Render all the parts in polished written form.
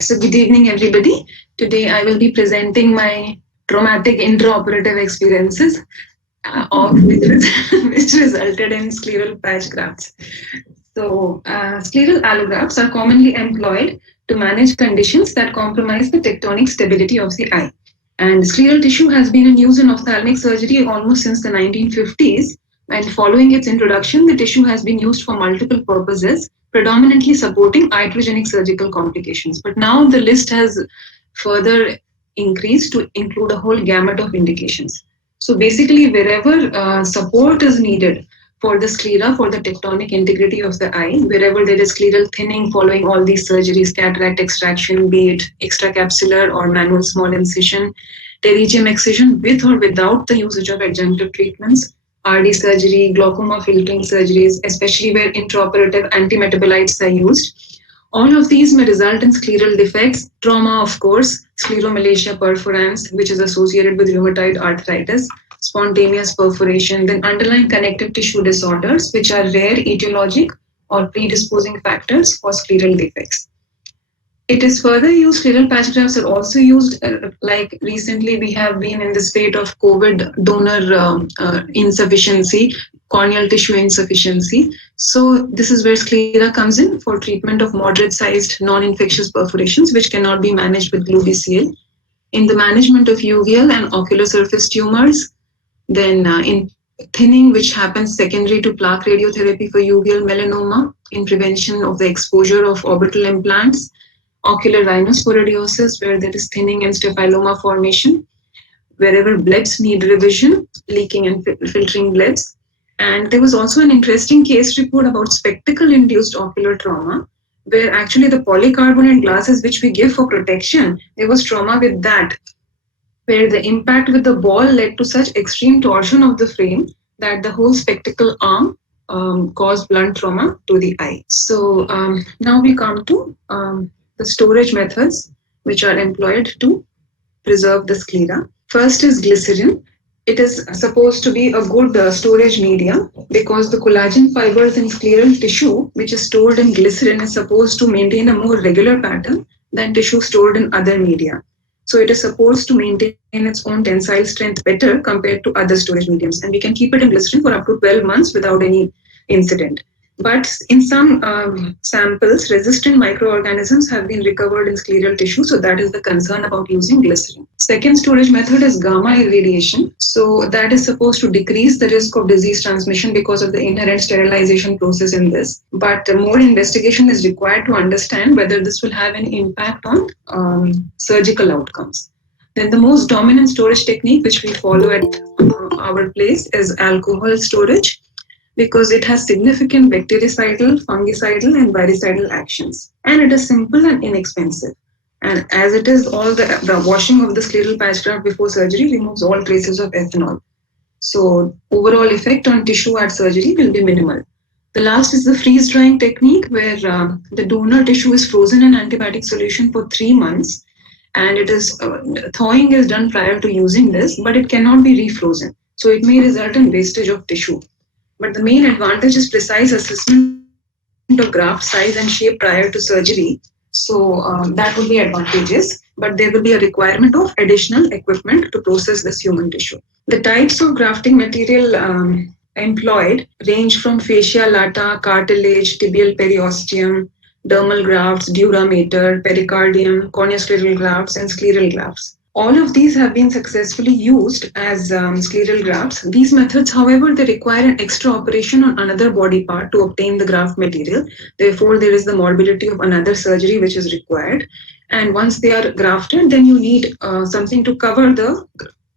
So good evening, everybody. Today I will be presenting my traumatic intraoperative experiences of which resulted in scleral patch grafts. Scleral allografts are commonly employed to manage conditions that compromise the tectonic stability of the eye. And scleral tissue has been in use in ophthalmic surgery almost since the 1950s. And following its introduction, the tissue has been used for multiple purposes, predominantly supporting iatrogenic surgical complications. But now the list has further increased to include a whole gamut of indications. So basically, wherever support is needed for the sclera, for the tectonic integrity of the eye, wherever there is scleral thinning following all these surgeries, cataract extraction, be it extracapsular or manual small incision, pterygium excision with or without the usage of adjunctive treatments, RD surgery, glaucoma filtering surgeries, especially where intraoperative antimetabolites are used. All of these may result in scleral defects, trauma, of course, Scleral Malaysia perforans, which is associated with rheumatoid arthritis, spontaneous perforation, then underlying connective tissue disorders, which are rare etiologic or predisposing factors for scleral defects. It is further used, scleral patch grafts are also used, like recently we have been in the state of COVID donor insufficiency, corneal tissue insufficiency. So this is where sclera comes in for treatment of moderate-sized non-infectious perforations, which cannot be managed with glue-BCL. In the management of uveal and ocular surface tumors, then in thinning, which happens secondary to plaque radiotherapy for uveal melanoma, in prevention of the exposure of orbital implants, ocular rhinosporidiosis, where there is thinning and staphyloma formation, wherever blebs need revision, leaking and filtering blebs. And there was also an interesting case report about spectacle-induced ocular trauma, where actually the polycarbonate glasses which we give for protection, there was trauma with that, where the impact with the ball led to such extreme torsion of the frame that the whole spectacle arm caused blunt trauma to the eye. So now we come to the storage methods which are employed to preserve the sclera. First is glycerin. It is supposed to be a good storage media because the collagen fibers in scleral tissue, which is stored in glycerin, is supposed to maintain a more regular pattern than tissue stored in other media. So it is supposed to maintain its own tensile strength better compared to other storage mediums. And we can keep it in glycerin for up to 12 months without any incident. But in some samples, resistant microorganisms have been recovered in scleral tissue, so that is the concern about using glycerin. Second storage method is gamma irradiation. So that is supposed to decrease the risk of disease transmission because of the inherent sterilization process in this. But more investigation is required to understand whether this will have an impact on surgical outcomes. Then the most dominant storage technique which we follow at our place is alcohol storage, because it has significant bactericidal, fungicidal, and virucidal actions. And it is simple and inexpensive. And as it is, all the washing of the scleral patch graft before surgery removes all traces of ethanol. So overall effect on tissue at surgery will be minimal. The last is the freeze drying technique, where the donor tissue is frozen in antibiotic solution for 3 months. And it is thawing is done prior to using this, but it cannot be refrozen. So it may result in wastage of tissue. But the main advantage is precise assessment of graft size and shape prior to surgery. So that will be advantageous, but there will be a requirement of additional equipment to process this human tissue. The types of grafting material employed range from fascia lata, cartilage, tibial periosteum, dermal grafts, dura mater, pericardium, corneoscleral grafts, and scleral grafts. All of these have been successfully used as scleral grafts. These methods, however, they require an extra operation on another body part to obtain the graft material. Therefore, there is the morbidity of another surgery which is required. And once they are grafted, then you need something to cover the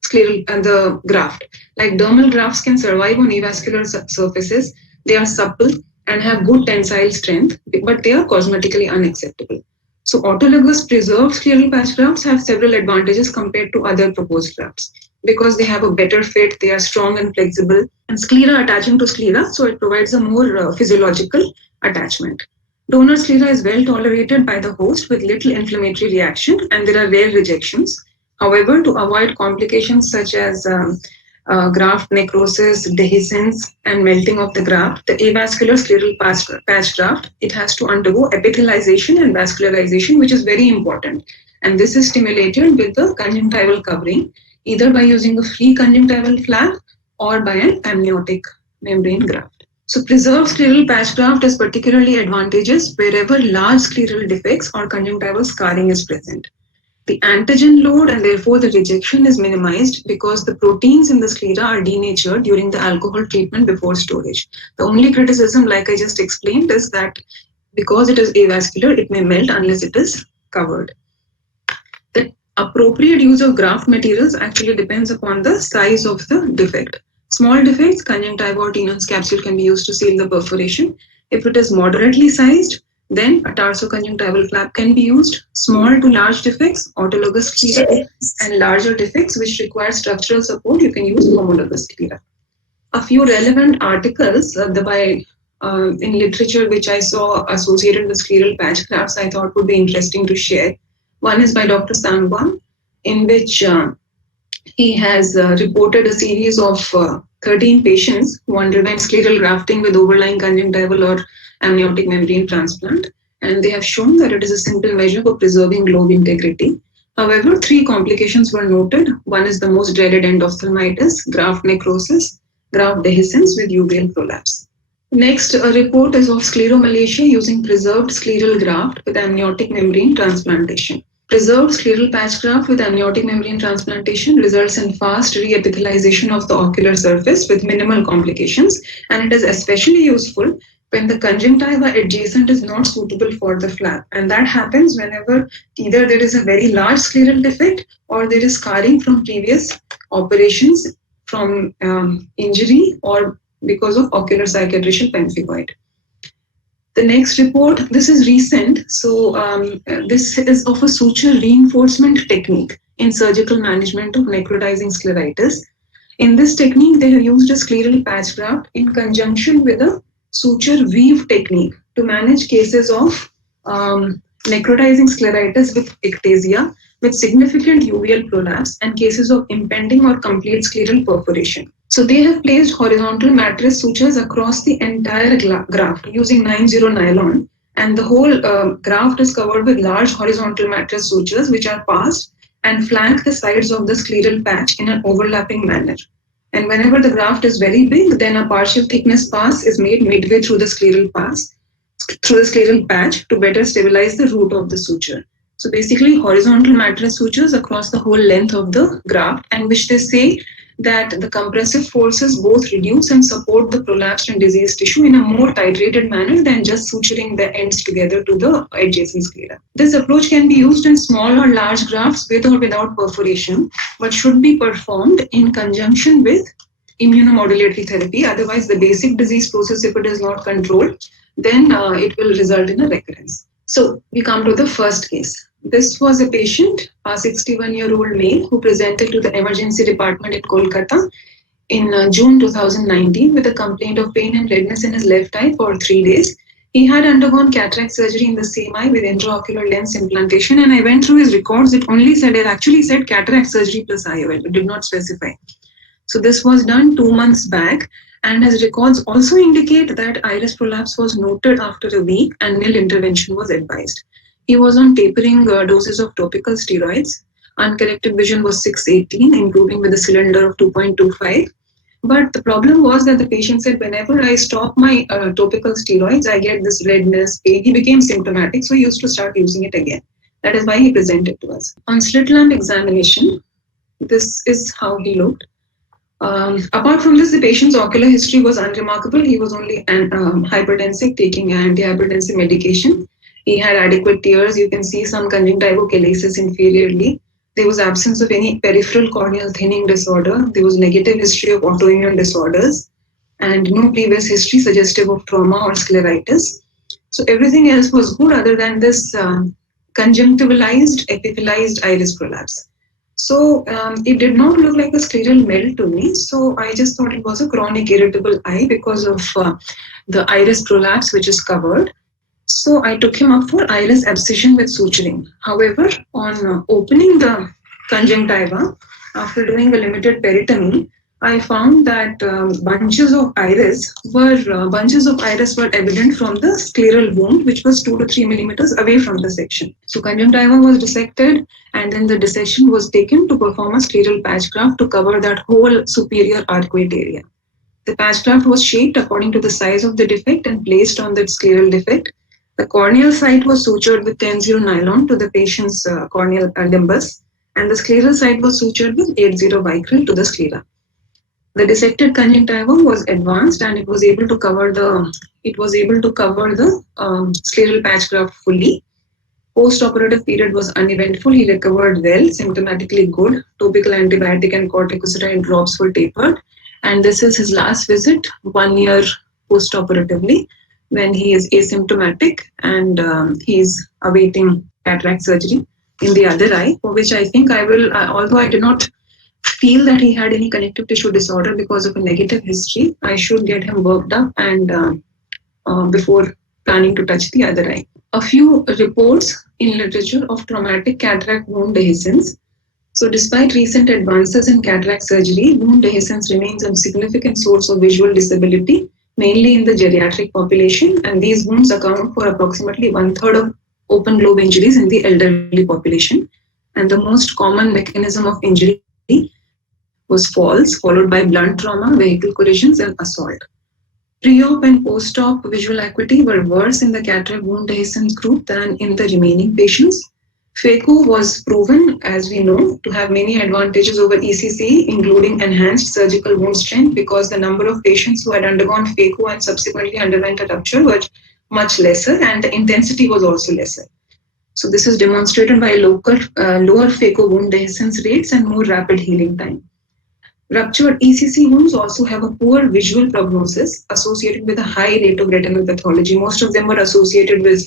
scleral and the graft. Like dermal grafts can survive on avascular surfaces. They are supple and have good tensile strength, but they are cosmetically unacceptable. So autologous preserved scleral patch grafts have several advantages compared to other proposed grafts because they have a better fit, they are strong and flexible, and sclera attaching to sclera, so it provides a more physiological attachment. Donor sclera is well tolerated by the host with little inflammatory reaction, and there are rare rejections. However, to avoid complications such as graft necrosis, dehiscence, and melting of the graft, the avascular scleral patch graft, it has to undergo epithelialization and vascularization, which is very important. And this is stimulated with the conjunctival covering, either by using a free conjunctival flap or by an amniotic membrane graft. So preserved scleral patch graft is particularly advantageous wherever large scleral defects or conjunctival scarring is present. The antigen load and therefore the rejection is minimized because the proteins in the sclera are denatured during the alcohol treatment before storage. The only criticism, like I just explained, is that because it is avascular, it may melt unless it is covered. The appropriate use of graft materials actually depends upon the size of the defect. Small defects, conjunctiva or Tenon's capsule can be used to seal the perforation. If it is moderately sized, then a tarsoconjunctival flap can be used. Small to large defects, autologous sclera, and larger defects which require structural support, you can use homologous sclera. A few relevant articles in literature which I saw associated with scleral patch grafts I thought would be interesting to share. One is by Dr. Sangwan, in which he has reported a series of 13 patients who underwent scleral grafting with overlying conjunctival or amniotic membrane transplant, and they have shown that it is a simple measure for preserving globe integrity. However, 3 complications were noted. One is the most dreaded endophthalmitis, graft necrosis, graft dehiscence with uveal prolapse. Next, a report is of Scleral Malaysia using preserved scleral graft with amniotic membrane transplantation. Preserved scleral patch graft with amniotic membrane transplantation results in fast reepithelialization of the ocular surface with minimal complications, and it is especially useful when the conjunctiva adjacent is not suitable for the flap. And that happens whenever either there is a very large scleral defect or there is scarring from previous operations from injury or because of ocular cicatricial pemphigoid. The next report, this is recent, so this is of a suture reinforcement technique in surgical management of necrotizing scleritis. In this technique, they have used a scleral patch graft in conjunction with a suture weave technique to manage cases of necrotizing scleritis with ectasia, with significant uveal prolapse and cases of impending or complete scleral perforation. So they have placed horizontal mattress sutures across the entire graft using 9-0 nylon, and the whole graft is covered with large horizontal mattress sutures which are passed and flank the sides of the scleral patch in an overlapping manner. And whenever the graft is very big, then a partial thickness pass is made midway through the scleral patch to better stabilize the root of the suture. So basically horizontal mattress sutures across the whole length of the graft, and which they say that the compressive forces both reduce and support the prolapsed and diseased tissue in a more titrated manner than just suturing the ends together to the adjacent sclera. This approach can be used in small or large grafts with or without perforation, but should be performed in conjunction with immunomodulatory therapy. Otherwise, the basic disease process, if it is not controlled, then it will result in a recurrence. So we come to the first case. This was a patient, a 61-year-old male who presented to the emergency department in Kolkata in June 2019 with a complaint of pain and redness in his left eye for 3 days. He had undergone cataract surgery in the same eye with intraocular lens implantation, and I went through his records. It actually said cataract surgery plus IOL. It did not specify. So this was done 2 months back, and his records also indicate that iris prolapse was noted after a week and nil intervention was advised. He was on tapering doses of topical steroids. Uncorrected vision was 618, improving with a cylinder of 2.25. But the problem was that the patient said, whenever I stop my topical steroids, I get this redness, pain. He became symptomatic, so he used to start using it again. That is why he presented to us. On slit lamp examination, this is how he looked. Apart from this, the patient's ocular history was unremarkable. He was only hypertensive, taking antihypertensive medication. He had adequate tears. You can see some conjunctivochalasis inferiorly. There was absence of any peripheral corneal thinning disorder. There was negative history of autoimmune disorders and no previous history suggestive of trauma or scleritis. So everything else was good other than this conjunctivalized, epithelialized iris prolapse. So it did not look like a scleral melt to me. So I just thought it was a chronic irritable eye because of the iris prolapse which is covered. So I took him up for iris abscission with suturing. However, on opening the conjunctiva, after doing a limited peritomy, I found that bunches of iris were evident from the scleral wound, which was 2 to 3 millimeters away from the section. So conjunctiva was dissected, and then the dissection was taken to perform a scleral patch graft to cover that whole superior arcuate area. The patch graft was shaped according to the size of the defect and placed on that scleral defect. The corneal site was sutured with 10-0 nylon to the patient's corneal limbus, and the scleral site was sutured with 8-0 vicryl to the sclera. The dissected conjunctiva was advanced, and it was able to cover the scleral patch graft fully. Post-operative period was uneventful. He recovered well, symptomatically good. Topical antibiotic and corticosteroid drops were tapered, and this is his last visit 1 year post-operatively, when he is asymptomatic and he is awaiting cataract surgery in the other eye, for which I think I will, although I did not feel that he had any connective tissue disorder because of a negative history, I should get him worked up and before planning to touch the other eye. A few reports in literature of traumatic cataract wound dehiscence. So despite recent advances in cataract surgery, wound dehiscence remains a significant source of visual disability, mainly in the geriatric population, and these wounds account for approximately 1/3 of open globe injuries in the elderly population. And the most common mechanism of injury was falls, followed by blunt trauma, vehicle collisions, and assault. Pre-op and post-op visual acuity were worse in the cataract wound dehiscence group than in the remaining patients. Phaco was proven, as we know, to have many advantages over ECC, including enhanced surgical wound strength, because the number of patients who had undergone phaco and subsequently underwent a rupture was much lesser, and the intensity was also lesser. So this is demonstrated by lower phaco wound dehiscence rates and more rapid healing time. Ruptured ECC wounds also have a poor visual prognosis associated with a high rate of retinal pathology. Most of them were associated with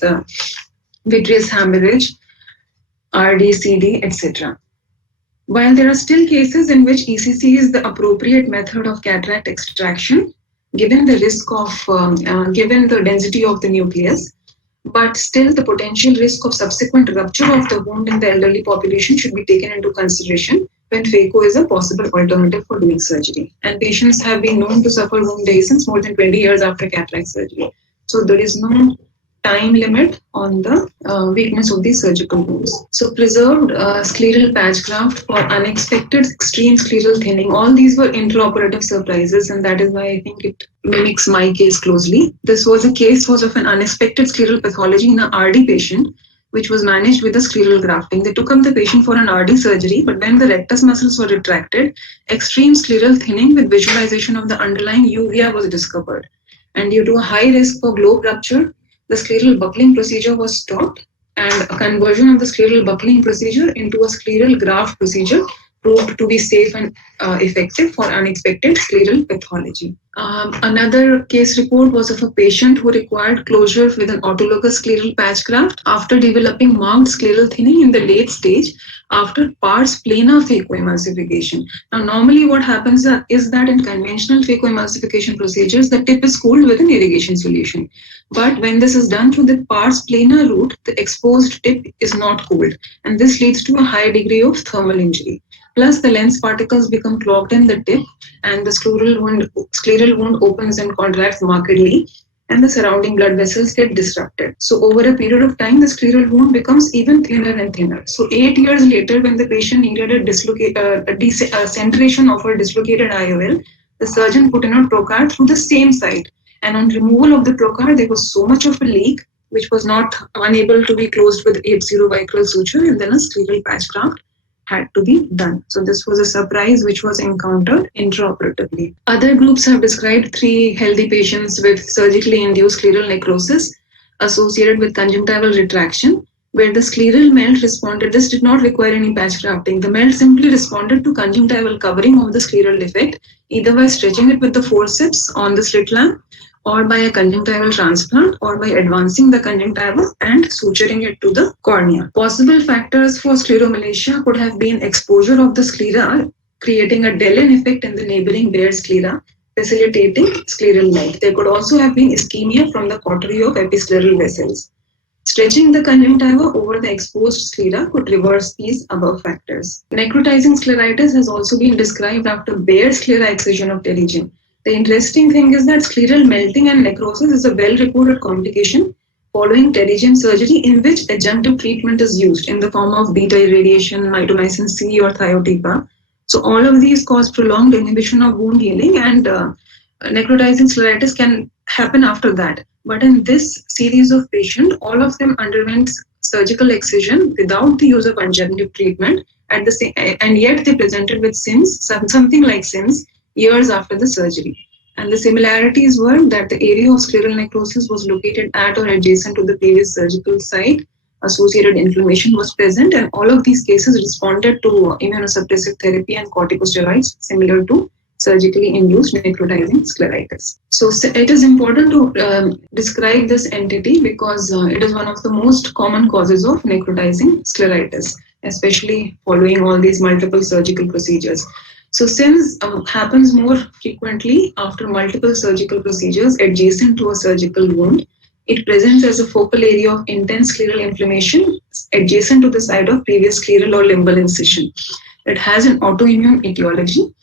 vitreous hemorrhage, RD, CD, etc. While there are still cases in which ECC is the appropriate method of cataract extraction, given the given the density of the nucleus, but still the potential risk of subsequent rupture of the wound in the elderly population should be taken into consideration when phaco is a possible alternative for doing surgery. And patients have been known to suffer wound dehiscence more than 20 years after cataract surgery. So there is no time limit on the weakness of these surgical wounds. So preserved scleral patch graft for unexpected extreme scleral thinning. All these were intraoperative surprises, and that is why I think it mimics my case closely. This was of an unexpected scleral pathology in a RD patient, which was managed with a scleral grafting. They took up the patient for an RD surgery, but when the rectus muscles were retracted, extreme scleral thinning with visualization of the underlying uvea was discovered. And due to a high risk for globe rupture, the scleral buckling procedure was stopped, and a conversion of the scleral buckling procedure into a scleral graft procedure proved to be safe and effective for unexpected scleral pathology. Another case report was of a patient who required closure with an autologous scleral patch graft after developing marked scleral thinning in the late stage after pars plana phacoemulsification. Now, normally what happens is that in conventional phacoemulsification procedures, the tip is cooled with an irrigation solution. But when this is done through the pars plana route, the exposed tip is not cooled, and this leads to a high degree of thermal injury. Plus, the lens particles become clogged in the tip, and the scleral wound opens and contracts markedly, and the surrounding blood vessels get disrupted. So over a period of time, the scleral wound becomes even thinner and thinner. So 8 years later, when the patient needed a centration of a dislocated IOL, the surgeon put in a trocar through the same site. And on removal of the trocar, there was so much of a leak, which was not unable to be closed with 8-0 vicryl suture, and then a scleral patch graft had to be done. So this was a surprise which was encountered intraoperatively. Other groups have described 3 healthy patients with surgically induced scleral necrosis associated with conjunctival retraction, where the scleral melt responded. This did not require any patch grafting. The melt simply responded to conjunctival covering of the scleral defect, either by stretching it with the forceps on the slit lamp, or by a conjunctival transplant, or by advancing the conjunctiva and suturing it to the cornea. Possible factors for Scleral Malaysia could have been exposure of the sclera, creating a Dellen effect in the neighboring bare sclera, facilitating scleral melt. There could also have been ischemia from the cautery of episcleral vessels. Stretching the conjunctiva over the exposed sclera could reverse these above factors. Necrotizing scleritis has also been described after bare sclera excision of pterygium. The interesting thing is that scleral melting and necrosis is a well-reported complication following pterygium surgery in which adjunctive treatment is used in the form of beta irradiation, mitomycin C or thiotepa. So all of these cause prolonged inhibition of wound healing, and necrotizing scleritis can happen after that. But in this series of patients, all of them underwent surgical excision without the use of adjunctive treatment at the same, and yet they presented with SIMS, something like SIMS, years after the surgery. And the similarities were that the area of scleral necrosis was located at or adjacent to the previous surgical site. Associated inflammation was present, and all of these cases responded to immunosuppressive therapy and corticosteroids similar to surgically induced necrotizing scleritis. So it is important to describe this entity because it is one of the most common causes of necrotizing scleritis, especially following all these multiple surgical procedures. So SIMS happens more frequently after multiple surgical procedures adjacent to a surgical wound. It presents as a focal area of intense scleral inflammation adjacent to the site of previous scleral or limbal incision. It has an autoimmune etiology.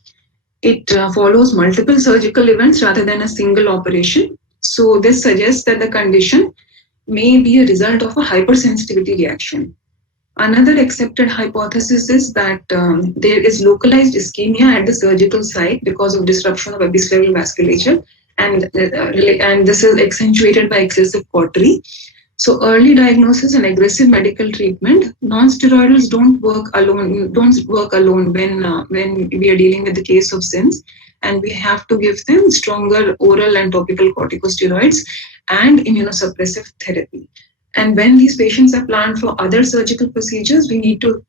It follows multiple surgical events rather than a single operation. So this suggests that the condition may be a result of a hypersensitivity reaction. Another accepted hypothesis is that there is localized ischemia at the surgical site because of disruption of episcleral vasculature, and this is accentuated by excessive cautery. So early diagnosis and aggressive medical treatment, non-steroidals don't work alone when we are dealing with the case of SIMS, and we have to give them stronger oral and topical corticosteroids and immunosuppressive therapy. And when these patients are planned for other surgical procedures, we need to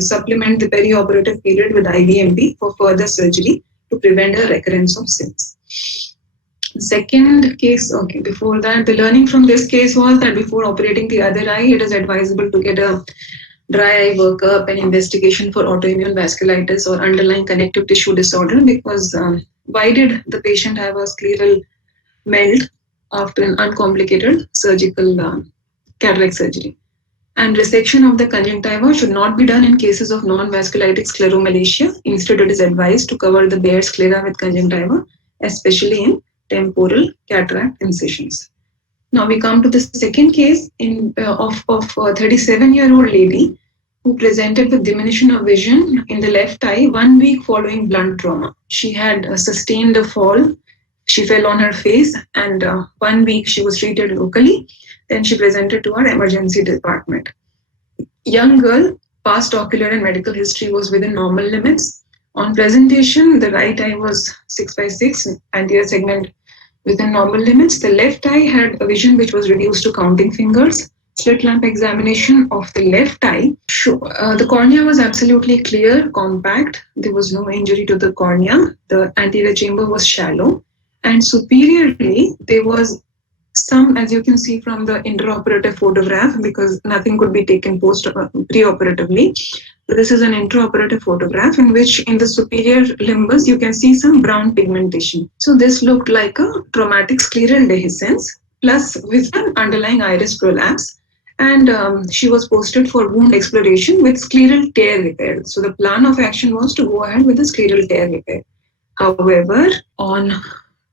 supplement the perioperative period with IVMP for further surgery to prevent a recurrence of SIMS. Second case, before that, the learning from this case was that before operating the other eye, it is advisable to get a dry eye workup and investigation for autoimmune vasculitis or underlying connective tissue disorder, because why did the patient have a scleral melt after an uncomplicated surgical cataract surgery? And resection of the conjunctiva should not be done in cases of non-vasculitic Scleral Malaysia. Instead, it is advised to cover the bare sclera with conjunctiva, especially in temporal cataract incisions. Now we come to the second case of a 37-year-old lady who presented with diminution of vision in the left eye 1 week following blunt trauma. She had sustained a fall. She fell on her face, and 1 week she was treated locally. Then she presented to our emergency department. Young girl, past ocular and medical history was within normal limits. On presentation, the right eye was 6/6, anterior segment within normal limits. The left eye had a vision which was reduced to counting fingers. Slit lamp examination of the left eye. The cornea was absolutely clear, compact. There was no injury to the cornea. The anterior chamber was shallow. And superiorly, there was some, as you can see from the intraoperative photograph, because nothing could be taken preoperatively. So this is an intraoperative photograph in which in the superior limbus, you can see some brown pigmentation. So this looked like a traumatic scleral dehiscence plus with an underlying iris prolapse. And she was posted for wound exploration with scleral tear repair. So the plan of action was to go ahead with the scleral tear repair. However, on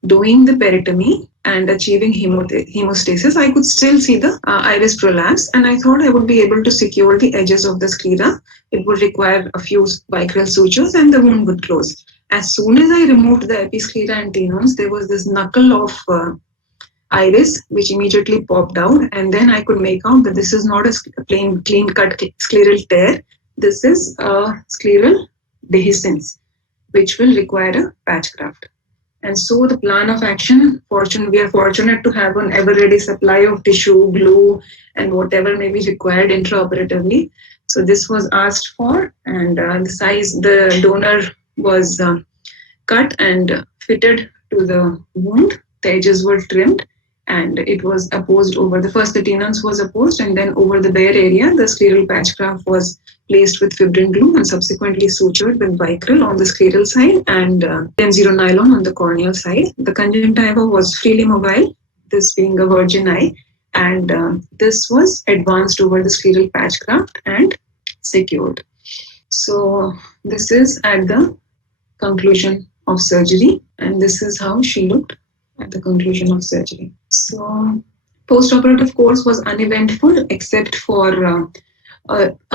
doing the peritomy and achieving hemostasis, I could still see the iris prolapse, and I thought I would be able to secure the edges of the sclera. It would require a few bicral sutures and the wound would close. As soon as I removed the episclera and tenons, there was this knuckle of iris which immediately popped out, and then I could make out that this is not a plain clean-cut scleral tear. This is a scleral dehiscence, which will require a patch graft. And so the plan of action, we are fortunate to have an ever-ready supply of tissue, glue, and whatever may be required intraoperatively. So this was asked for, and the donor was cut and fitted to the wound. The edges were trimmed, and it was apposed over the tenons was apposed, and then over the bare area, the scleral patch graft was placed with fibrin glue and subsequently sutured with Vicryl on the scleral side and 10-0 nylon on the corneal side. The conjunctiva was freely mobile, this being a virgin eye, and this was advanced over the scleral patch graft and secured. So this is at the conclusion of surgery, and this is how she looked at the conclusion of surgery. So post-operative course was uneventful except for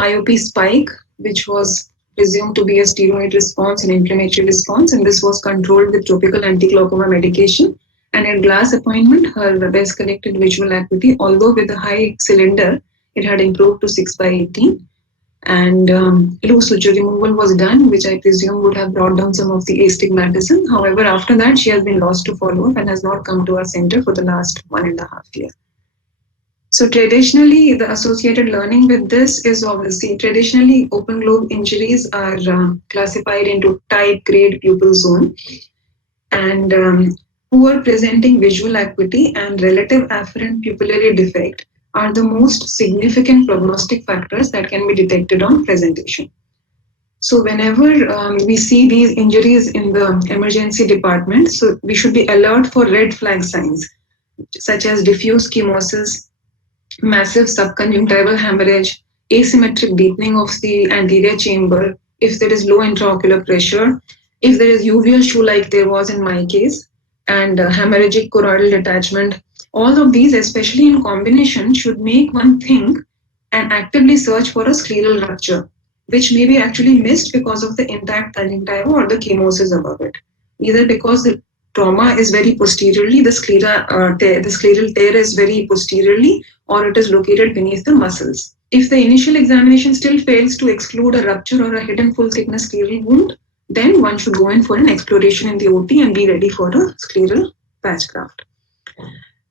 IOP spike, which was presumed to be a steroid response and inflammatory response, and this was controlled with topical anti-glaucoma medication. And at glass appointment, her best corrected visual acuity, although with a high cylinder, it had improved to 6/18. And loose suture removal was done, which I presume would have brought down some of the astigmatism. However, after that, she has been lost to follow-up and has not come to our center for the last 1.5 years. So traditionally, the associated learning with this is obviously traditionally open globe injuries are classified into type, grade, pupil zone, and poor presenting visual acuity and relative afferent pupillary defect are the most significant prognostic factors that can be detected on presentation. So whenever we see these injuries in the emergency department, so we should be alert for red flag signs such as diffuse chemosis, massive subconjunctival hemorrhage, asymmetric deepening of the anterior chamber, if there is low intraocular pressure, if there is uveal shoe like there was in my case, and hemorrhagic choroidal detachment. All of these, especially in combination, should make one think and actively search for a scleral rupture, which may be actually missed because of the intact conjunctiva or the chemosis above it, either because the trauma is very posteriorly, the scleral tear is very posteriorly, or it is located beneath the muscles. If the initial examination still fails to exclude a rupture or a hidden full thickness scleral wound, then one should go in for an exploration in the OT and be ready for a scleral patch graft.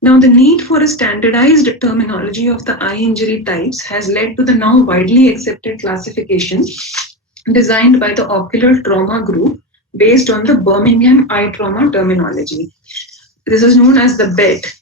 Now, the need for a standardized terminology of the eye injury types has led to the now widely accepted classification designed by the Ocular Trauma Group based on the Birmingham eye trauma terminology. This is known as the BET,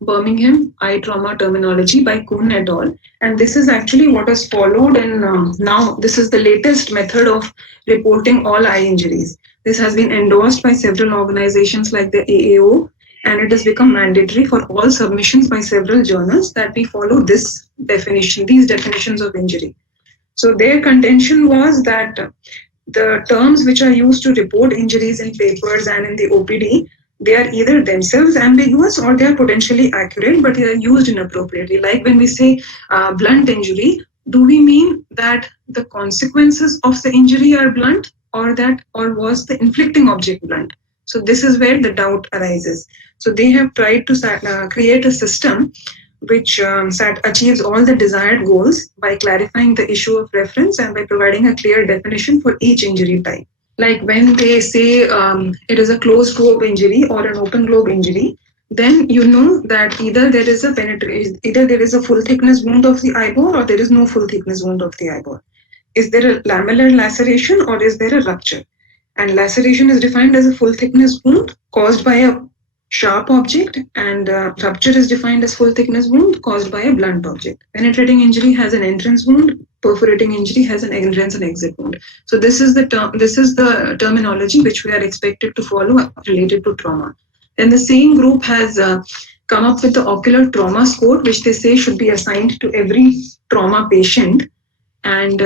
Birmingham eye trauma terminology by Kuhn et al. And this is actually what is followed, and now this is the latest method of reporting all eye injuries. This has been endorsed by several organizations like the AAO, and it has become mandatory for all submissions by several journals that we follow this definition, these definitions of injury. So their contention was that the terms which are used to report injuries in papers and in the OPD, they are either themselves ambiguous or they are potentially accurate, but they are used inappropriately. Like when we say blunt injury, do we mean that the consequences of the injury are blunt, or was the inflicting object blunt? So this is where the doubt arises. So they have tried to create a system which achieves all the desired goals by clarifying the issue of reference and by providing a clear definition for each injury type. Like when they say it is a closed globe injury or an open globe injury, then you know that either there is a penetration, either there is a full thickness wound of the eyeball or there is no full thickness wound of the eyeball. Is there a lamellar laceration or is there a rupture? And laceration is defined as a full thickness wound caused by a sharp object, and rupture is defined as full thickness wound caused by a blunt object. Penetrating injury has an entrance wound, perforating injury has an entrance and exit wound. So this is the terminology which we are expected to follow related to trauma. Then the same group has come up with the ocular trauma score, which they say should be assigned to every trauma patient, and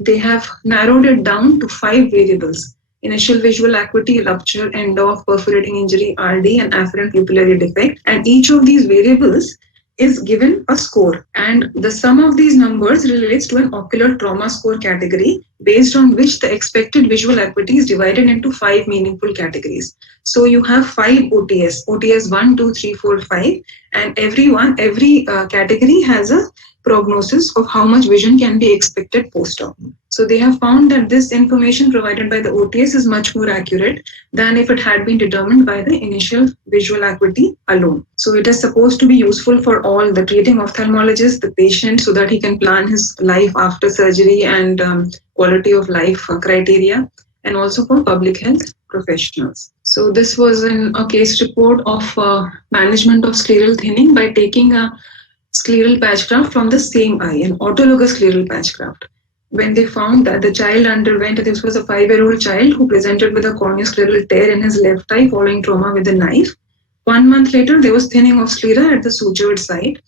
they have narrowed it down to 5 variables: initial visual acuity, rupture, end-off, perforating injury, RD, and afferent pupillary defect. And each of these variables is given a score. And the sum of these numbers relates to an ocular trauma score category, based on which the expected visual acuity is divided into 5 meaningful categories. So you have 5 OTS 1, 2, 3, 4, 5, and every category has a prognosis of how much vision can be expected post-op. So they have found that this information provided by the OTS is much more accurate than if it had been determined by the initial visual acuity alone. So it is supposed to be useful for all the treating ophthalmologist, the patient, so that he can plan his life after surgery and quality of life criteria, and also for public health professionals. So this was a case report of management of scleral thinning by taking a scleral patch graft from the same eye, an autologous scleral patch graft. When they found that the child underwent, this was a 5-year-old child who presented with a corneoscleral tear in his left eye following trauma with a knife. 1 month later, there was thinning of sclera at the sutured site.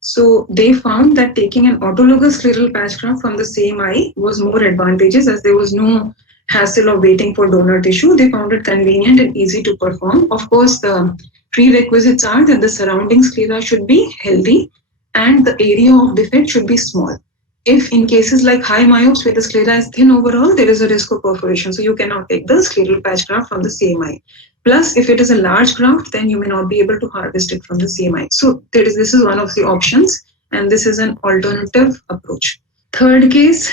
So they found that taking an autologous scleral patch graft from the same eye was more advantageous, as there was no hassle of waiting for donor tissue. They found it convenient and easy to perform. Of course, the prerequisites are that the surrounding sclera should be healthy and the area of defect should be small. If in cases like high myopes where the sclera is thin overall, there is a risk of perforation. So you cannot take the scleral patch graft from the same eye. Plus, if it is a large graft, then you may not be able to harvest it from the same eye. So this is one of the options, and this is an alternative approach. Third case,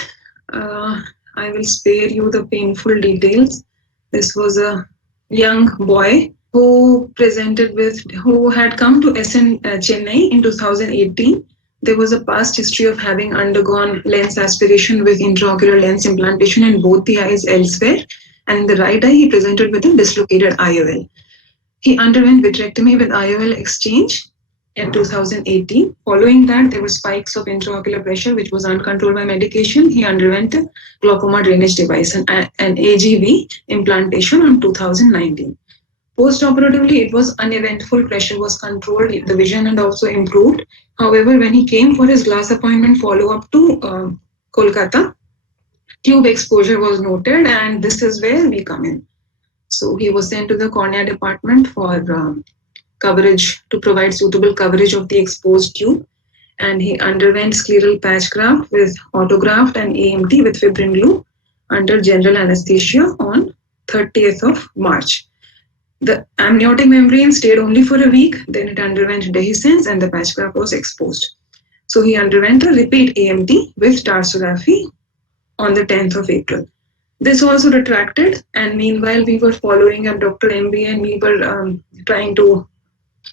I will spare you the painful details. This was a young boy who had come to SN Chennai in 2018. There was a past history of having undergone lens aspiration with intraocular lens implantation in both the eyes elsewhere, and in the right eye he presented with a dislocated IOL. He underwent vitrectomy with IOL exchange in 2018. Following that, there were spikes of intraocular pressure, which was uncontrolled by medication. He underwent a glaucoma drainage device, an AGV implantation in 2019. Post-operatively, it was uneventful. Pressure was controlled. The vision had also improved. However, when he came for his glass appointment follow-up to Kolkata, tube exposure was noted, and this is where we come in. So he was sent to the cornea department for coverage, to provide suitable coverage of the exposed tube, and he underwent scleral patch graft with autograft and AMT with fibrin glue under general anesthesia on 30th of March. The amniotic membrane stayed only for a week, then it underwent dehiscence and the patch graft was exposed. So he underwent a repeat AMT with tarsography on the 10th of April. This also retracted, and meanwhile we were following up Dr. MB, and we were trying to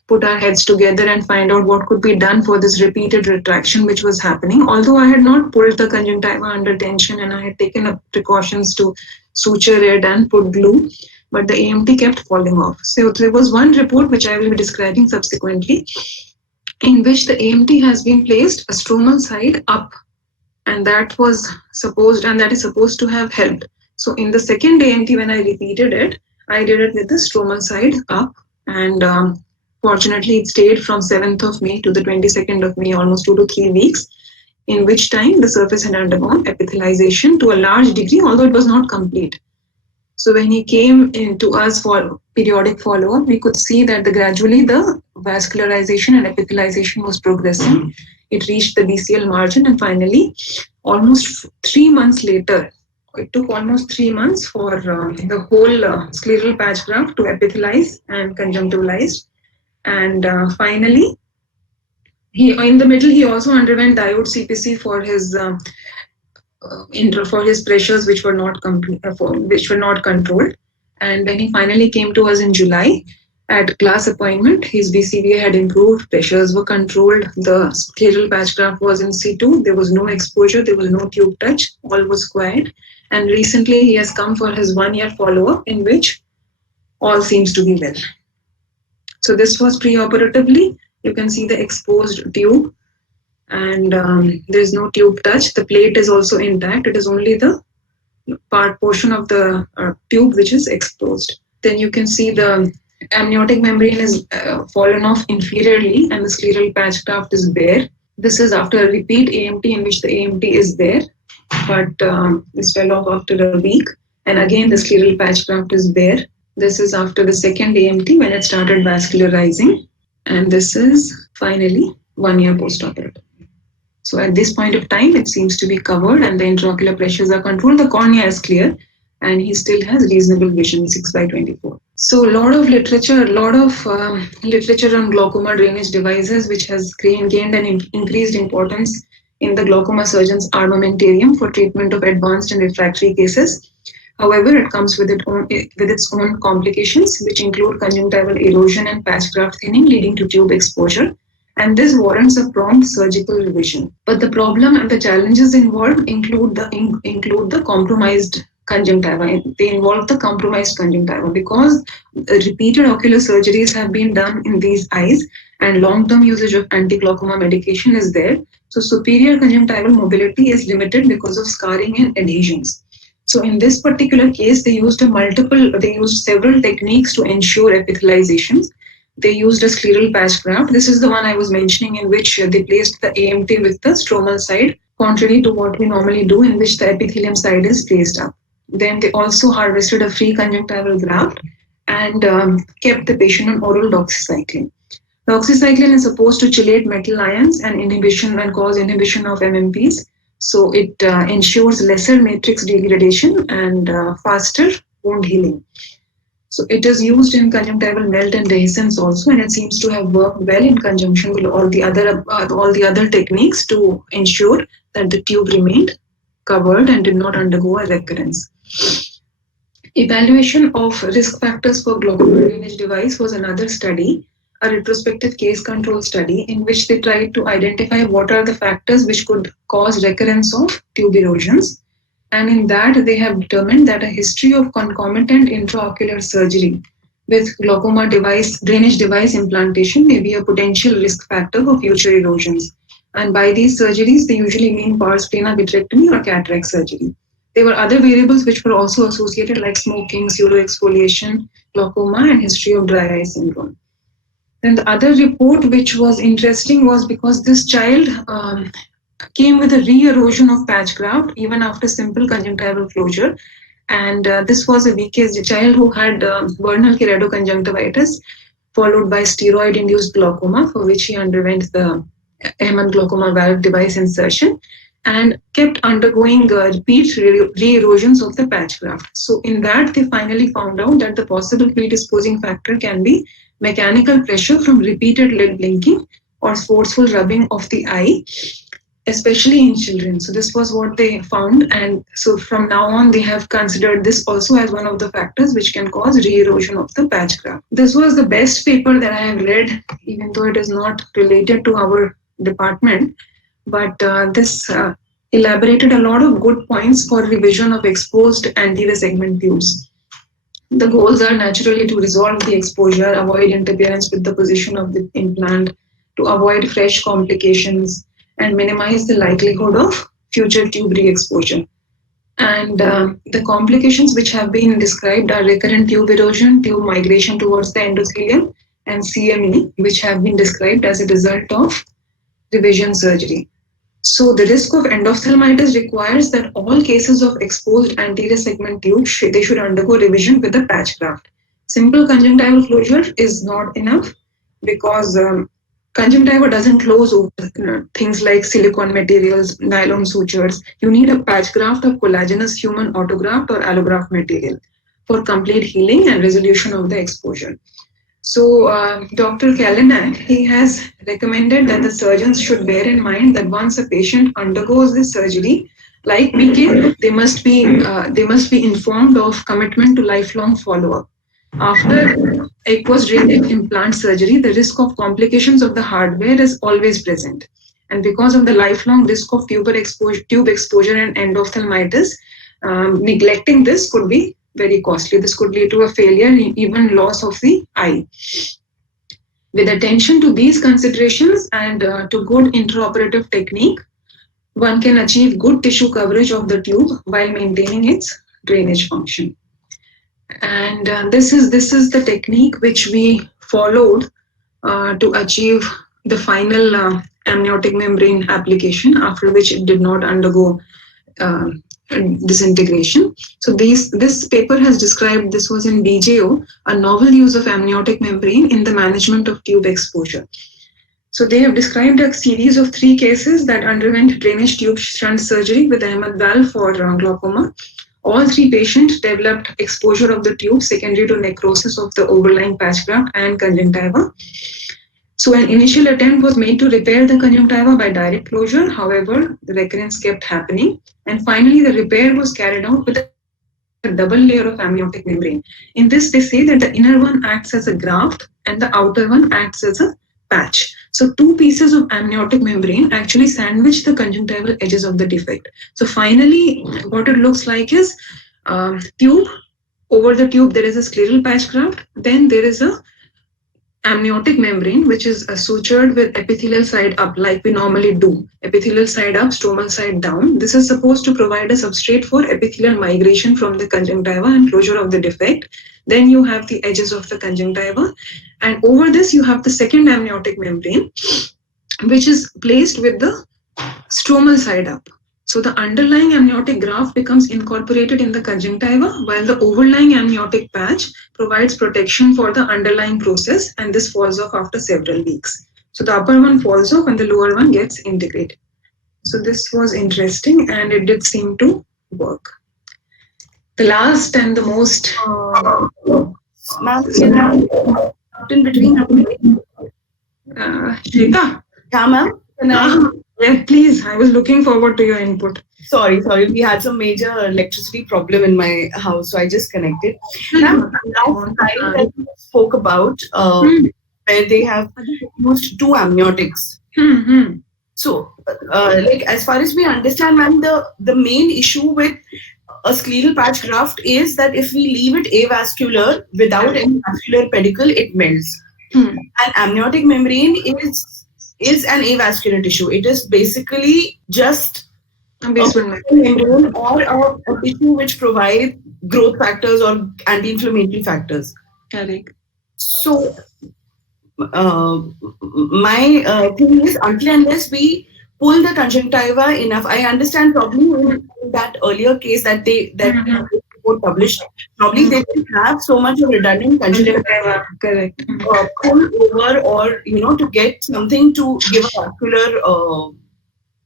put our heads together and find out what could be done for this repeated retraction which was happening. Although I had not pulled the conjunctiva under tension and I had taken up precautions to suture it and put glue, but the AMT kept falling off. So there was one report which I will be describing subsequently, in which the AMT has been placed a stromal side up, and that is supposed to have helped. So in the second AMT, when I repeated it, I did it with the stromal side up, and fortunately it stayed from 7th of May to the 22nd of May, almost 2 to 3 weeks, in which time the surface had undergone epithelialization to a large degree, although it was not complete. So when he came in to us for periodic follow-up, we could see that gradually the vascularization and epithelialization was progressing. It reached the BCL margin, and finally, almost 3 months later, it took almost 3 months for the whole scleral patch graft to epithelialize and conjunctivalize. And finally, in the middle, he also underwent diode CPC for his pressures which were not controlled. And when he finally came to us in July at class appointment, his BCVA had improved, pressures were controlled, the scleral patch graft was in situ, there was no exposure, there was no tube touch, all was quiet. And recently he has come for his 1-year follow-up, in which all seems to be well. So this was pre-operatively. You can see the exposed tube, and there is no tube touch. The plate is also intact. It is only the portion of the tube which is exposed. Then you can see the amniotic membrane is fallen off inferiorly, and the scleral patch graft is bare. This is after a repeat AMT in which the AMT is there, but this fell off after a week. And again, the scleral patch graft is bare. This is after the second AMT when it started vascularizing. And this is finally 1 year post-operative. So at this point of time, it seems to be covered and the intraocular pressures are controlled. The cornea is clear and he still has reasonable vision, 6/24. So a lot of literature on glaucoma drainage devices, which has gained an increased importance in the glaucoma surgeon's armamentarium for treatment of advanced and refractory cases. However, it comes with its own complications, which include conjunctival erosion and patch graft thinning leading to tube exposure. And this warrants a prompt surgical revision. But the problem and the challenges involved include the compromised conjunctiva. They involve the compromised conjunctiva because repeated ocular surgeries have been done in these eyes and long-term usage of anti-glaucoma medication is there. So superior conjunctival mobility is limited because of scarring and adhesions. So in this particular case, they used several techniques to ensure epithelializations. They used a scleral patch graft. This is the one I was mentioning, in which they placed the AMT with the stromal side, contrary to what we normally do, in which the epithelium side is placed up. Then they also harvested a free conjunctival graft and kept the patient on oral doxycycline. Doxycycline is supposed to chelate metal ions and inhibition and cause inhibition of MMPs. So it ensures lesser matrix degradation and faster wound healing. So it is used in conjunctival melt and dehiscence also, and it seems to have worked well in conjunction with all the other techniques to ensure that the tube remained covered and did not undergo a recurrence. Evaluation of risk factors for glaucoma drainage device was another study, a retrospective case control study in which they tried to identify what are the factors which could cause recurrence of tube erosions. And in that, they have determined that a history of concomitant intraocular surgery with glaucoma device, drainage device implantation may be a potential risk factor for future erosions. And by these surgeries, they usually mean pars plana vitrectomy or cataract surgery. There were other variables which were also associated, like smoking, pseudoexfoliation, glaucoma, and history of dry eye syndrome. Then the other report, which was interesting, was because this child came with a re-erosion of patch graft even after simple conjunctival closure. And this was a VKS child who had vernal keratoconjunctivitis followed by steroid-induced glaucoma, for which he underwent the Ehman glaucoma valve device insertion and kept undergoing repeat re-erosions of the patch graft. So in that, they finally found out that the possible predisposing factor can be mechanical pressure from repeated lid blinking or forceful rubbing of the eye, especially in children. So this was what they found, and so from now on they have considered this also as one of the factors which can cause re-erosion of the patch graft. This was the best paper that I have read, even though it is not related to our department, but this elaborated a lot of good points for revision of exposed anterior segment tubes. The goals are naturally to resolve the exposure, avoid interference with the position of the implant, to avoid fresh complications, and minimize the likelihood of future tube re-exposure. And the complications which have been described are recurrent tube erosion, tube migration towards the endothelium, and CME, which have been described as a result of revision surgery. So the risk of endophthalmitis requires that all cases of exposed anterior segment tube, they should undergo revision with a patch graft. Simple conjunctival closure is not enough because conjunctiva doesn't close over things like silicone materials, nylon sutures. You need a patch graft of collagenous human autograft or allograft material for complete healing and resolution of the exposure. So Dr. Kalinak, he has recommended that the surgeons should bear in mind that once a patient undergoes this surgery, like PK, they must be informed of commitment to lifelong follow-up. After aqueous drainage implant surgery, the risk of complications of the hardware is always present. And because of the lifelong risk of tube exposure and endophthalmitis, neglecting this could be very costly. This could lead to a failure and even loss of the eye. With attention to these considerations and to good intraoperative technique, one can achieve good tissue coverage of the tube while maintaining its drainage function. And this is the technique which we followed to achieve the final amniotic membrane application, after which it did not undergo disintegration. So this paper has described, this was in BJO, a novel use of amniotic membrane in the management of tube exposure. So they have described a series of 3 cases that underwent drainage tube shunt surgery with Ahmed valve for glaucoma. All 3 patients developed exposure of the tube secondary to necrosis of the overlying patch graft and conjunctiva. So an initial attempt was made to repair the conjunctiva by direct closure. However, the recurrence kept happening. And finally, the repair was carried out with a double layer of amniotic membrane. In this, they say that the inner one acts as a graft and the outer one acts as a patch. So 2 pieces of amniotic membrane actually sandwich the conjunctival edges of the defect. So finally, what it looks like is tube. Over the tube, there is a scleral patch graft. Then there is a amniotic membrane, which is sutured with epithelial side up, like we normally do. Epithelial side up, stromal side down. This is supposed to provide a substrate for epithelial migration from the conjunctiva and closure of the defect. Then you have the edges of the conjunctiva, And over this, you have the second amniotic membrane, which is placed with the stromal side up. So the underlying amniotic graft becomes incorporated in the conjunctiva, while the overlying amniotic patch provides protection for the underlying process, and this falls off after several weeks. So the upper one falls off and the lower one gets integrated. So this was interesting and it did seem to work. The last and the most... Ma'am, in between. Shrita? Yeah, ma'am. Yeah, please. I was looking forward to your input. Sorry. We had some major electricity problem in my house, so I just connected. Ma'am, last time that you spoke about, where they have used two amniotics. So, like as far as we understand, ma'am, the main issue with a scleral patch graft is that if we leave it avascular without any vascular pedicle, it melts. An amniotic membrane is an avascular tissue. It is basically just a membrane or a tissue which provides growth factors or anti-inflammatory factors. Correct. So, my thing is, until unless we pull the conjunctiva enough, I understand probably in that earlier case that report published, probably they didn't have so much of redundant conjunctiva. Correct. Pull over or to get something to give a vascular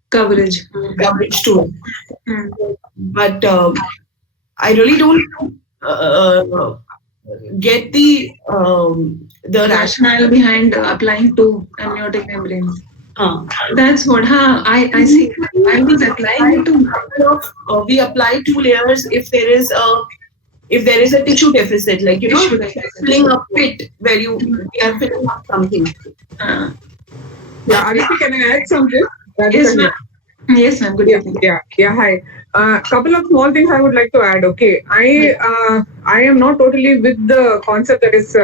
coverage to it. But I really don't get the rationale behind applying two amniotic membranes. That's what I see. I was applying to we apply 2 layers if there is a tissue deficit, like filling a pit where we are filling up something. Yeah, Aditi, can I add something? Yes, ma'am. Yes, ma'am. Good evening. Yeah. Hi. Couple of small things I would like to add. Okay, I am not totally with the concept that is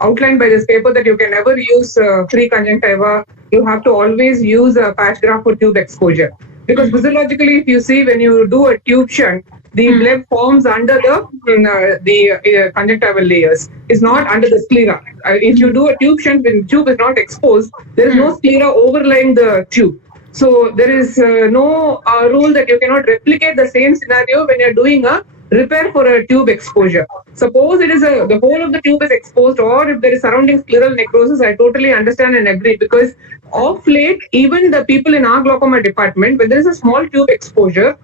outlined by this paper that you can never use free conjunctiva. You have to always use a patch graft for tube exposure, because physiologically, if you see, when you do a tube shunt, the bleb forms under the conjunctival layers. It's not under the sclera. If you do a tube shunt when the tube is not exposed, there is no sclera overlying the tube. So there is no rule that you cannot replicate the same scenario when you're doing a repair for a tube exposure. Suppose it is the whole of the tube is exposed, or if there is surrounding scleral necrosis, I totally understand and agree, because of late, even the people in our glaucoma department, when there is a small tube exposure,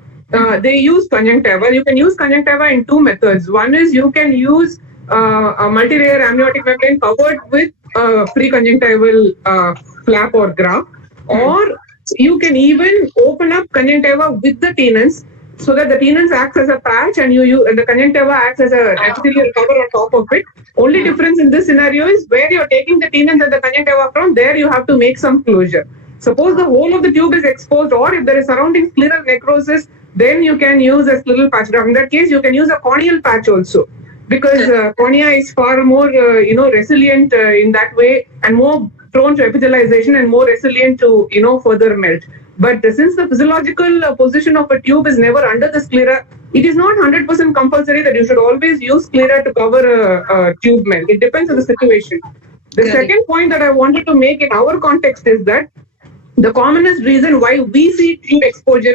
they use conjunctiva. You can use conjunctiva in 2 methods. One is you can use a multi-layer amniotic membrane covered with pre-conjunctival flap or graft, or you can even open up conjunctiva with the tenons, so that the tenons acts as a patch and the conjunctiva acts as a epithelial cover on top of it. Only difference in this scenario is where you're taking the tenons and the conjunctiva from, there you have to make some closure. Suppose the whole of the tube is exposed, or if there is surrounding scleral necrosis, then you can use a scleral patch graft. In that case, you can use a corneal patch also, because cornea is far more resilient in that way, and more prone to epithelialization and more resilient to further melt. But since the physiological position of a tube is never under the sclera, it is not 100% compulsory that you should always use sclera to cover a tube melt. It depends on the situation. The second point that I wanted to make in our context is that the commonest reason why we see tube exposure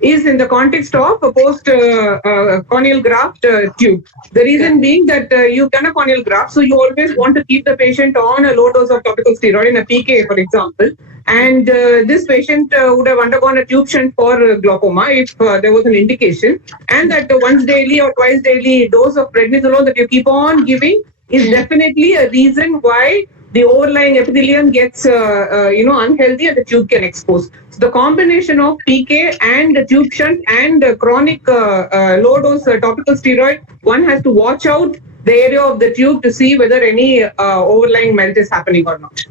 is in the context of a post-corneal graft tube. The reason being that you've done a corneal graft, so you always want to keep the patient on a low dose of topical steroid in a PK, for example. And this patient would have undergone a tube shunt for glaucoma if there was an indication. And that once daily or twice daily dose of prednisolone that you keep on giving is definitely a reason why the overlying epithelium gets unhealthy and the tube can expose. So the combination of PK and the tube shunt and chronic low dose topical steroid, one has to watch out the area of the tube to see whether any overlying melt is happening or not.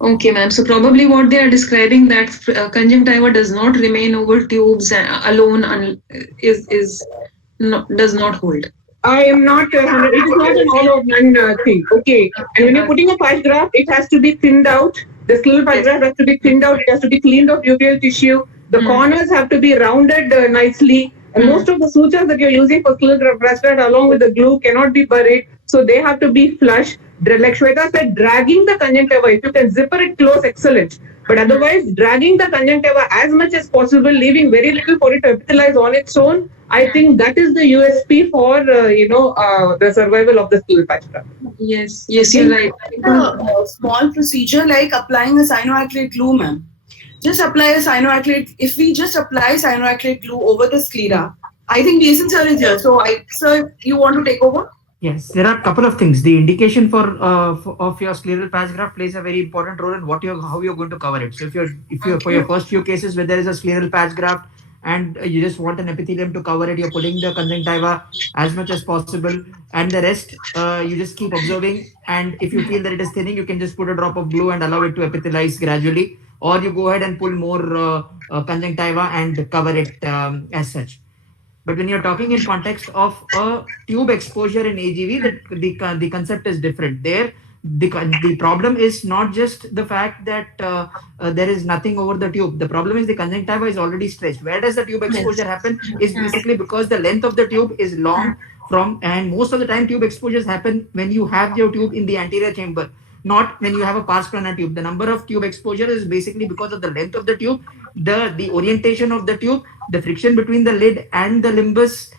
Okay, ma'am. So probably what they are describing, that conjunctiva does not remain over tubes alone, does not hold. I am not, it is not an all or none thing. Okay. And when you're putting a patch graft, it has to be thinned out. The scleral patch graft has to be thinned out. It has to be cleaned of uveal tissue. The corners have to be rounded nicely. And most of the sutures that you're using for scleral patch graft along with the glue cannot be buried. So they have to be flush. like Shweta said, dragging the conjunctiva, if you can zipper it close, excellent. But otherwise, dragging the conjunctiva as much as possible, leaving very little for it to epithelize on its own, I think that is the USP for, the survival of the scleral patch graft. Yes, you're right. A small procedure like applying a cyanoacrylate glue, ma'am. Just apply a cyanoacrylate. If we just apply cyanoacrylate glue over the sclera, I think Jason sir is here. So, sir, you want to take over? Yes, there are a couple of things. The indication of your scleral patch graft plays a very important role in how you're going to cover it. So if you're for your first few cases where there is a scleral patch graft and you just want an epithelium to cover it, you're putting the conjunctiva as much as possible, and the rest you just keep observing. And if you feel that it is thinning, you can just put a drop of glue and allow it to epithelize gradually, or you go ahead and pull more conjunctiva and cover it as such. But when you're talking in context of a tube exposure in AGV, the concept is different. There, the problem is not just the fact that there is nothing over the tube. The problem is the conjunctiva is already stretched. Where does the tube exposure happen? Is basically because the length of the tube is long and most of the time tube exposures happen when you have your tube in the anterior chamber, not when you have a pars plana tube. The number of tube exposure is basically because of the length of the tube, the orientation of the tube, the friction between the lid and the limbus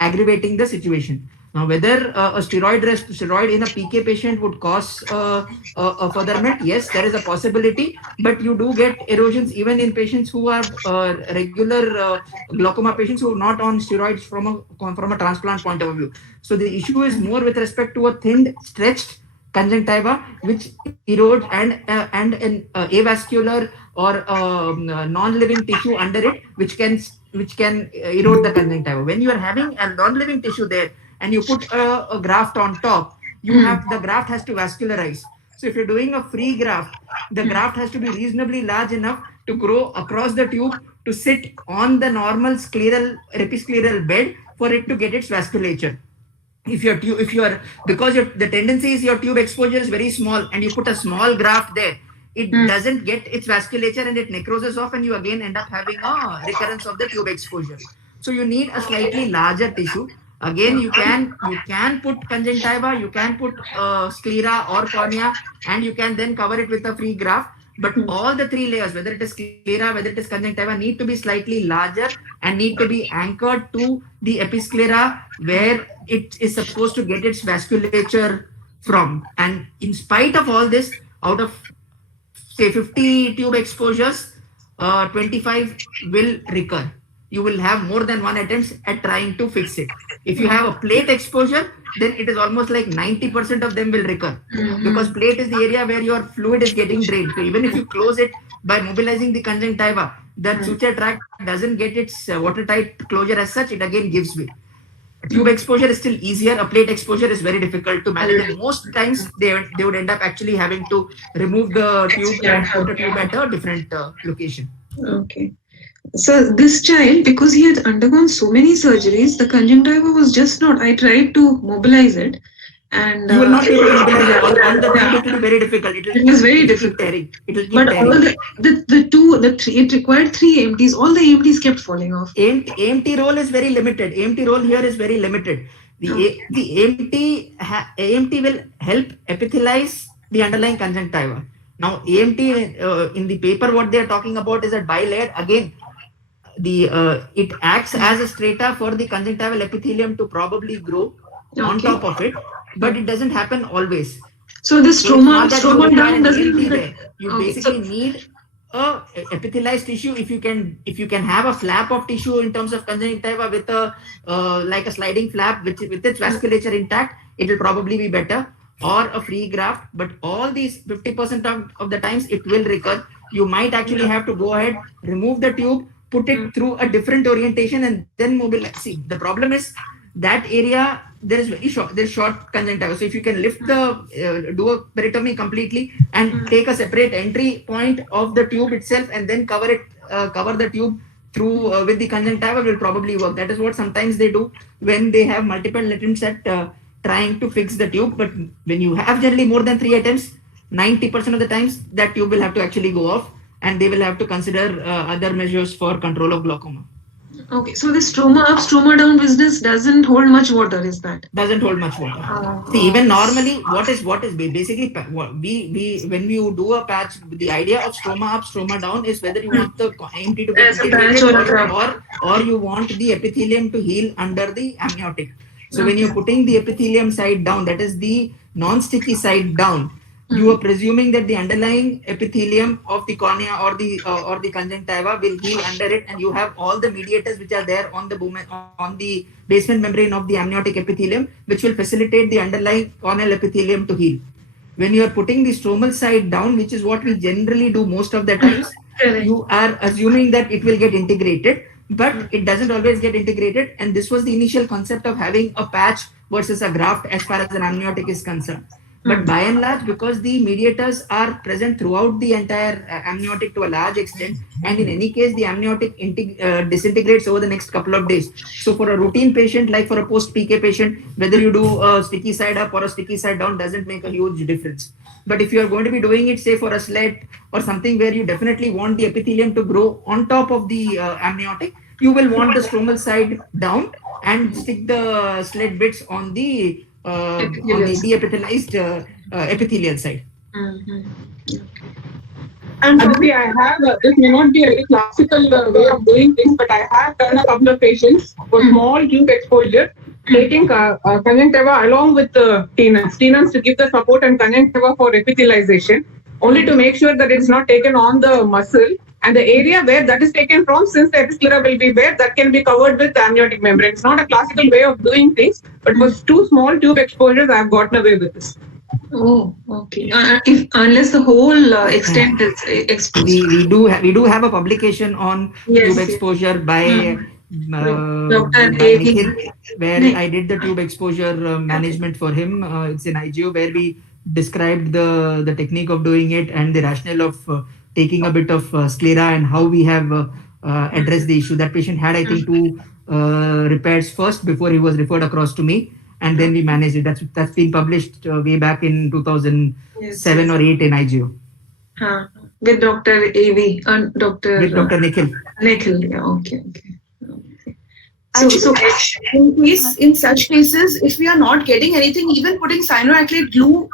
aggravating the situation. Now, whether a steroid in a PK patient would cause a furtherment, yes, there is a possibility, but you do get erosions even in patients who are regular glaucoma patients who are not on steroids from a transplant point of view. So the issue is more with respect to a thin, stretched conjunctiva, which erodes and an avascular or non-living tissue under it, which can erode the conjunctiva. When you are having a non-living tissue there and you put a graft on top, the graft has to vascularize. So if you're doing a free graft, the graft has to be reasonably large enough to grow across the tube to sit on the normal episcleral bed for it to get its vasculature. The tendency is your tube exposure is very small and you put a small graft there, it doesn't get its vasculature and it necroses off, and you again end up having a recurrence of the tube exposure. So you need a slightly larger tissue. Again, you can put conjunctiva, you can put sclera or cornea, and you can then cover it with a free graft. But all the three layers, whether it is sclera, whether it is conjunctiva, need to be slightly larger and need to be anchored to the episclera where it is supposed to get its vasculature from. And in spite of all this, out of say 50 tube exposures, 25 will recur. You will have more than one attempt at trying to fix it. If you have a plate exposure, then it is almost like 90% of them will recur, because plate is the area where your fluid is getting drained. So even if you close it by mobilizing the conjunctiva, that suture tract doesn't get its watertight closure as such, it again gives way. Tube exposure is still easier. A plate exposure is very difficult to manage. And most times they would end up actually having to remove the tube and put the tube at a different location. Okay. So this child, because he had undergone so many surgeries, the conjunctiva was just not. I tried to mobilize it, and you will not be able to mobilize it. All the tube will be very difficult. It was very difficult. It will keep but tearing. All the three, it required 3 AMTs. All the AMTs kept falling off. AMT role is very limited. AMT role here is very limited. The AMT will help epithelize the underlying conjunctiva. Now, AMT in the paper, what they are talking about is a bilayer. Again, it acts as a strata for the conjunctival epithelium to probably grow on top of it, but it doesn't happen always. So the stroma down doesn't need you basically need a epithelialized tissue. If you can have a flap of tissue in terms of conjunctiva with like a sliding flap with its vasculature intact, it will probably be better, or a free graft. But all these 50% of the times it will recur. You might actually have to go ahead, remove the tube, put it through a different orientation, and then mobilize. See, the problem is that area there's short conjunctiva. So if you can lift do a peritomy completely and take a separate entry point of the tube itself and then cover the tube through with the conjunctiva, will probably work. That is what sometimes they do when they have multiple attempts at trying to fix the tube. But when you have generally more than 3 attempts, 90% of the times that tube will have to actually go off, and they will have to consider other measures for control of glaucoma. Okay, so this stroma up, stroma down business doesn't hold much water, is that? Doesn't hold much water. Oh, See, even normally, what is basically we when you do a patch, the idea of stroma up, stroma down is whether you want the empty to get as a patch integrated or a graft. or you want the epithelium to heal under the amniotic. So when Okay. you're putting the epithelium side down, that is the non-sticky side down, you are presuming that the underlying epithelium of the cornea or the conjunctiva will heal under it, and you have all the mediators which are there on the basement membrane of the amniotic epithelium, which will facilitate the underlying corneal epithelium to heal. When you are putting the stromal side down, which is what we generally do most of the times, Correct. you are assuming that it will get integrated, but it doesn't always get integrated. And this was the initial concept of having a patch versus a graft as far as an amniotic is concerned. But by and large, because the mediators are present throughout the entire amniotic to a large extent, and in any case, the amniotic disintegrates over the next couple of days. So for a routine patient, like for a post-PK patient, whether you do a sticky side up or a sticky side down doesn't make a huge difference. But if you are going to be doing it, say for a slit or something where you definitely want the epithelium to grow on top of the amniotic, you will want the stromal side down and stick the slit bits on the deepithelialized epithelial side. And Aditi, I have, this may not be a very classical way of doing things, but I have done a couple of patients for small tube exposure, taking conjunctiva along with the tenons to give the support and conjunctiva for epithelialization, only to make sure that it's not taken on the muscle. And the area where that is taken from, since the episclera will be bare, that can be covered with the amniotic membrane. It's not a classical way of doing things, but for two small tube exposures, I've gotten away with this. Oh, okay. Unless the whole extent is exposed. We do have a publication on tube exposure by Dr. Nikhil, where I did the tube exposure management for him. It's in IGO, where we described the technique of doing it and the rationale of taking a bit of sclera and how we have addressed the issue. That patient had, I think, 2 repairs first before he was referred across to me, and then we managed it. That's been published way back in 2007 or 8 in IGO. With Dr. A.V. and with Dr. Nikhil. Nikhil, yeah, okay. So in such cases, if we are not getting anything, even putting cyanoacrylate glue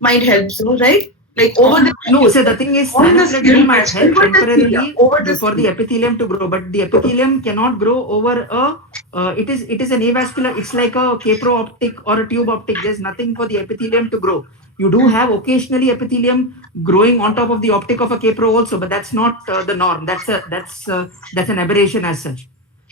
might help. So, right? Like over the no, so the thing is, cyanoacrylate glue might help temporarily for the epithelium to grow, but the epithelium cannot grow over it is an avascular. It's like a capro optic or a tube optic. There's nothing for the epithelium to grow. You do have occasionally epithelium growing on top of the optic of a capro also, but that's not the norm. That's an aberration as such.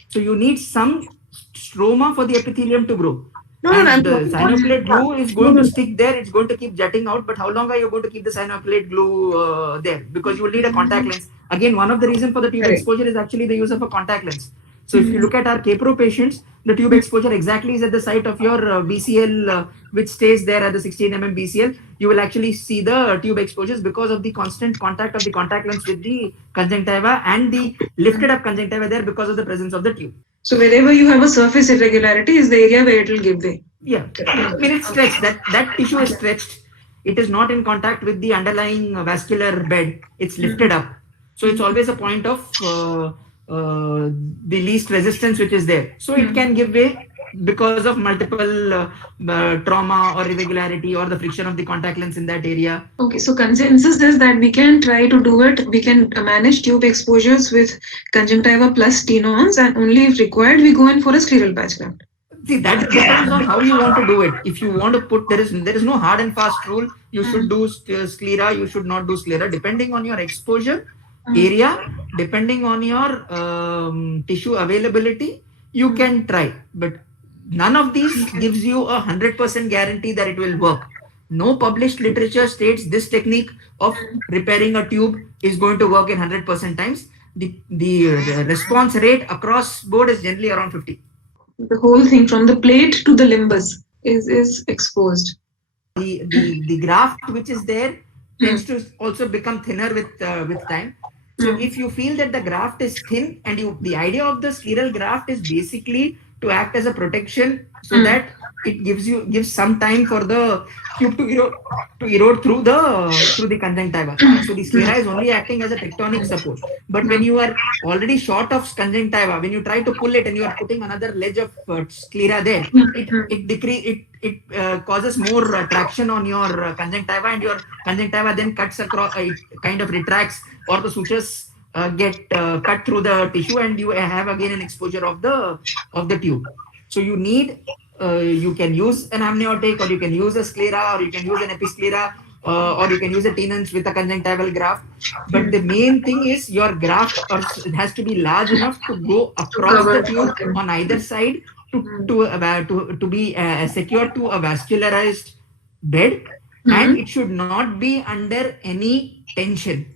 So you need some stroma for the epithelium to grow. The cyanoacrylate glue is going to stick there. It's going to keep jutting out. But how long are you going to keep the cyanoacrylate glue there? Because you will need a contact lens. Again, one of the reasons for the tube exposure is actually the use of a contact lens. So if you look at our capro patients, the tube exposure exactly is at the site of your BCL, which stays there at the 16 mm BCL. You will actually see the tube exposures because of the constant contact of the contact lens with the conjunctiva and the lifted up conjunctiva there because of the presence of the tube. So wherever you have a surface irregularity is the area where it will give way. Yeah, I mean it's stretched. That tissue is stretched. It is not in contact with the underlying vascular bed. It's lifted up. So it's always a point of the least resistance which is there. So it can give way because of multiple trauma or irregularity or the friction of the contact lens in that area. Okay, so consensus is that we can try to do it. We can manage tube exposures with conjunctiva plus tenons, and only if required, we go in for a scleral patch graft. See, that depends on how you want to do it. If you want to put, there is no hard and fast rule. You should do sclera, you should not do sclera. Depending on your exposure area, depending on your tissue availability, you can try. But none of these gives you 100% guarantee that it will work. No published literature states this technique of repairing a tube is going to work in 100% times. The response rate across board is generally around 50. The whole thing from the plate to the limbus is exposed. The graft which is there tends to also become thinner with time. So if you feel that the graft is thin, and the idea of the scleral graft is basically to act as a protection so that it gives some time for the tube to erode through the conjunctiva. So the sclera is only acting as a tectonic support. But when you are already short of conjunctiva, when you try to pull it and you are putting another ledge of sclera there, it causes more traction on your conjunctiva, and your conjunctiva then cuts across, it kind of retracts, or the sutures get cut through the tissue, and you have again an exposure of the tube. So you need you can use an amniotic, or you can use a sclera, or you can use an episclera, or you can use a tenons with a conjunctival graft. But the main thing is your graft, or it has to be large enough to go across the tube on either side to be secured to a vascularized bed, and it should not be under any tension.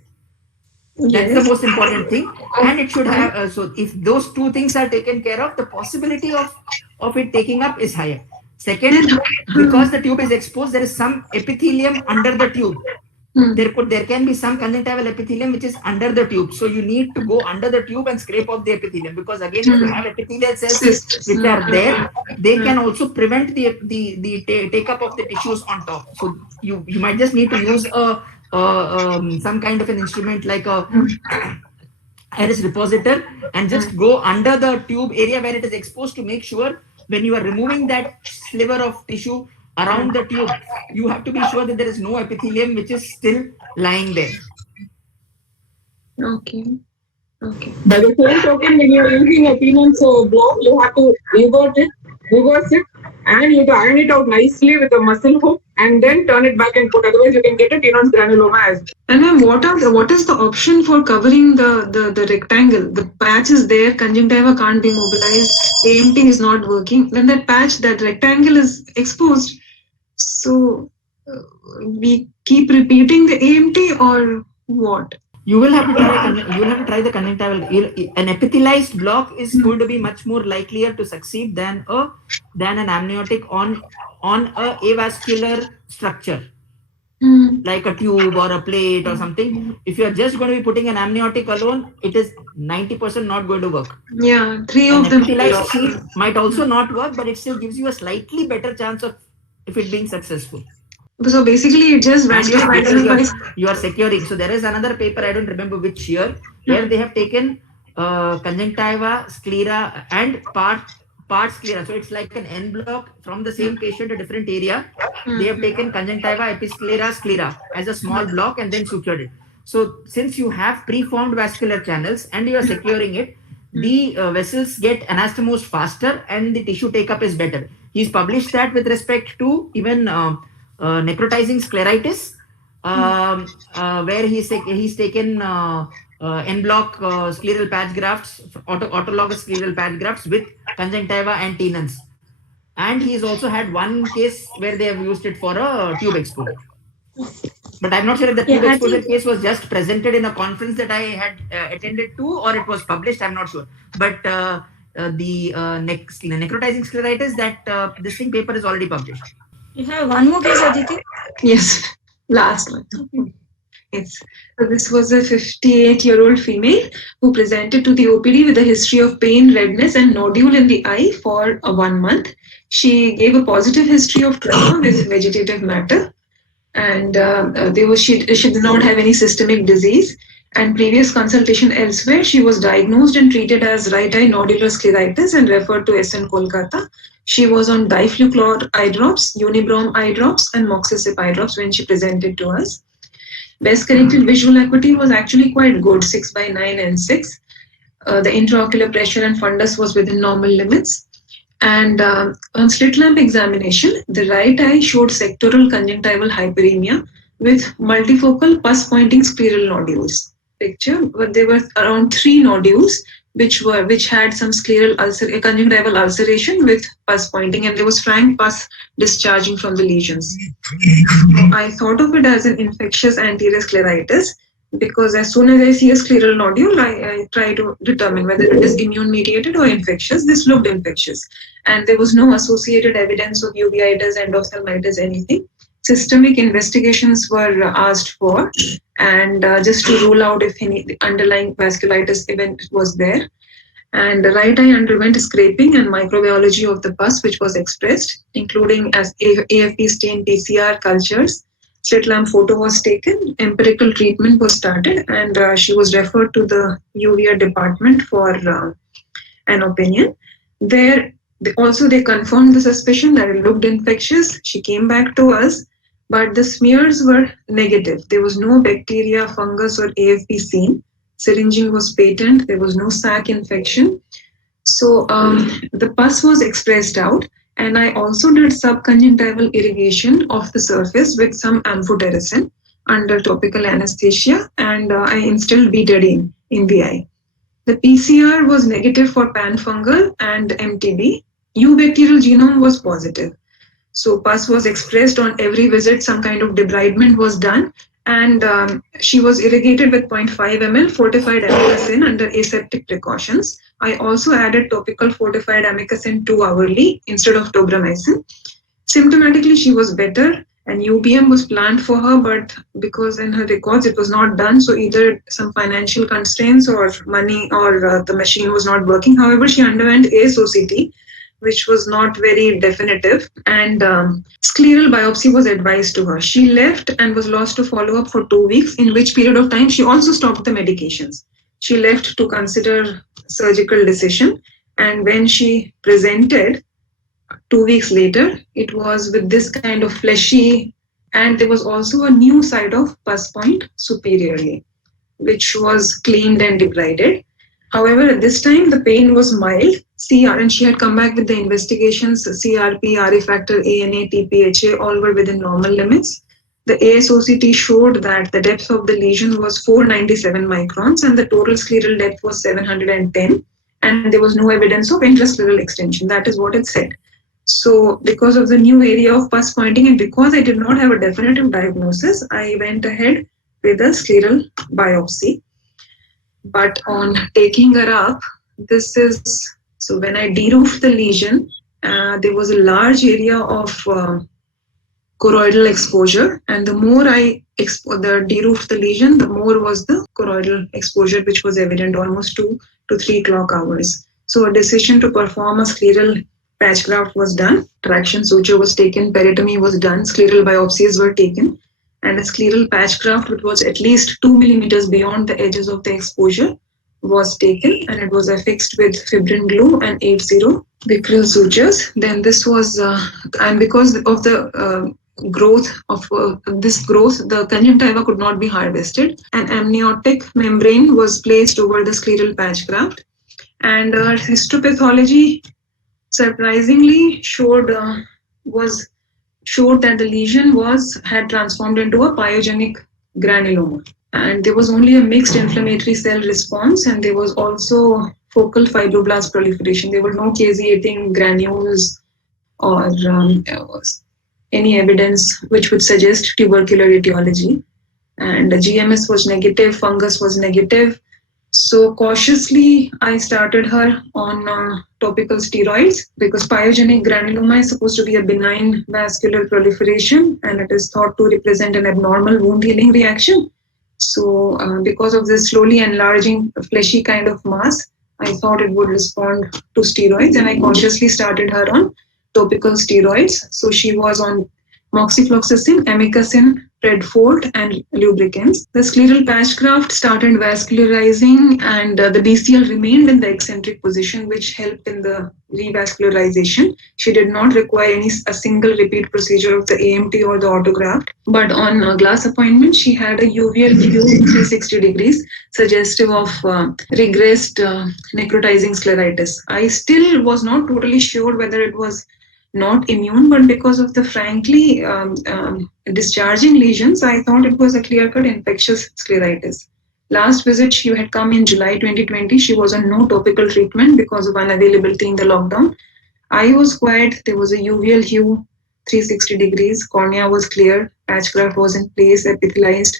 That's the most important thing, and it should have. So if those two things are taken care of, the possibility of it taking up is higher. Second, because the tube is exposed, there is some epithelium under the tube. There can be some conjunctival epithelium which is under the tube. So you need to go under the tube and scrape off the epithelium, because again, if you have epithelial cells which are there, they can also prevent the take up of the tissues on top. So you might just need to use some kind of an instrument like a iris repositor and just go under the tube area where it is exposed to make sure when you are removing that sliver of tissue around the tube, you have to be sure that there is no epithelium which is still lying there. Okay. By the same token, when you are using a tenons block, you have to reverse it, and you have to iron it out nicely with a muscle hook, and then turn it back and put. Otherwise, you can get a tenons granuloma as well. And ma'am, what is the option for covering the rectangle? The patch is there, conjunctiva can't be mobilized, AMT is not working. When that patch, that rectangle is exposed, so we keep repeating the AMT or what? You will have to try the conjunctival. An epithelialized block is going to be much more likelier to succeed than an amniotic on a avascular structure, like a tube or a plate or something. If you are just going to be putting an amniotic alone, it is 90% not going to work. Yeah, three of them. Epithelialized sheet might also not work, but it still gives you a slightly better chance of it being successful. So basically, it just you are securing. So there is another paper, I don't remember which year, where they have taken conjunctiva, sclera, and part sclera. So it's like an en bloc from the same patient, a different area. They have taken conjunctiva, episclera, sclera as a small block and then sutured it. So since you have preformed vascular channels and you are securing it, the vessels get anastomosed faster and the tissue take up is better. He's published that with respect to even necrotizing scleritis, where he's taken en bloc scleral patch grafts, autologous scleral patch grafts with conjunctiva and tenons, and he's also had one case where they have used it for a tube exposure. But I'm not sure if the tube exposure case was just presented in a conference that I had attended to, or it was published. I'm not sure. But the necrotizing scleritis, that this thing paper is already published. You have one more case, Aditi? Yes, last one. Yes. So this was a 58-year-old female who presented to the OPD with a history of pain, redness, and nodule in the eye for 1 month. She gave a positive history of trauma with vegetative matter, and she did not have any systemic disease. And previous consultation elsewhere, she was diagnosed and treated as right eye nodular scleritis and referred to SN Kolkata. She was on difluclor eye drops, unibrom eye drops, and moxicip eye drops when she presented to us. Best corrected visual acuity was actually quite good, 6/9 and 6. The intraocular pressure and fundus was within normal limits. And on slit lamp examination, the right eye showed sectoral conjunctival hyperemia with multifocal pus-pointing scleral nodules. Picture, but there were around 3 nodules which had some scleral conjunctival ulceration with pus pointing, and there was frank pus discharging from the lesions. I thought of it as an infectious anterior scleritis because as soon as I see a scleral nodule, I try to determine whether it is immune mediated or infectious. This looked infectious, and there was no associated evidence of uveitis, endophthalmitis, anything. Systemic investigations were asked for, and just to rule out if any underlying vasculitis event was there. And the right eye underwent scraping and microbiology of the pus, which was expressed, including as AFP stain PCR cultures. Slit lamp photo was taken, empirical treatment was started, and she was referred to the UVA department for an opinion. There, they confirmed the suspicion that it looked infectious. She came back to us, but the smears were negative. There was no bacteria, fungus, or AFP seen. Syringing was patent. There was no sac infection. So the pus was expressed out, and I also did subconjunctival irrigation of the surface with some amphotericin under topical anesthesia, and I instilled betadine in the eye. The PCR was negative for panfungal and MTB. Eubacterial genome was positive. So pus was expressed on every visit. Some kind of debridement was done, and she was irrigated with 0.5 ml fortified amikacin under aseptic precautions. I also added topical fortified amikacin 2 hourly instead of tobramycin. Symptomatically, she was better, and UBM was planned for her, but because in her records it was not done, so either some financial constraints or money or the machine was not working. However, she underwent ASOCT, which was not very definitive, and scleral biopsy was advised to her. She left and was lost to follow up for 2 weeks, in which period of time she also stopped the medications. She left to consider surgical decision, and when she presented 2 weeks later, it was with this kind of fleshy, and there was also a new site of pus point superiorly, which was cleaned and debrided. However, at this time, the pain was mild, CR, and she had come back with the investigations, CRP, RE factor, ANA, TPHA, all were within normal limits. The ASOCT showed that the depth of the lesion was 497 microns and the total scleral depth was 710, and there was no evidence of intrascleral extension. That is what it said. So because of the new area of pus pointing and because I did not have a definitive diagnosis, I went ahead with a scleral biopsy. But on taking her up, so when I deroofed the lesion, there was a large area of choroidal exposure, and the more I deroofed the lesion, the more was the choroidal exposure, which was evident almost 2 to 3 clock hours. So a decision to perform a scleral patch graft was done, traction suture was taken, peritomy was done, scleral biopsies were taken, and a scleral patch graft, which was at least 2 millimeters beyond the edges of the exposure, was taken, and it was affixed with fibrin glue and 80 Vicryl sutures. Then this was, and because of the growth of this growth, the conjunctiva could not be harvested. An amniotic membrane was placed over the scleral patch graft, and histopathology surprisingly showed that the lesion had transformed into a pyogenic granuloma, and there was only a mixed inflammatory cell response, and there was also focal fibroblast proliferation. There were no caseating granules or any evidence which would suggest tubercular etiology, and the GMS was negative, fungus was negative. So cautiously, I started her on topical steroids because pyogenic granuloma is supposed to be a benign vascular proliferation, and it is thought to represent an abnormal wound healing reaction. So because of this slowly enlarging fleshy kind of mass, I thought it would respond to steroids, and I cautiously started her on topical steroids. So she was on moxifloxacin, amikacin, Predfort, and lubricants. The scleral patch graft started vascularizing, and the BCL remained in the eccentric position, which helped in the revascularization. She did not require a single repeat procedure of the AMT or the autograft. But on glass appointment, she had a uveal view 360 degrees, suggestive of regressed necrotizing scleritis. I still was not totally sure whether it was not immune, but because of the frankly discharging lesions, I thought it was a clear-cut infectious scleritis. Last visit, she had come in July 2020. She was on no topical treatment because of unavailability in the lockdown. Eye was quiet. There was a uveal hue, 360 degrees. Cornea was clear. Patch graft was in place, epithelialized.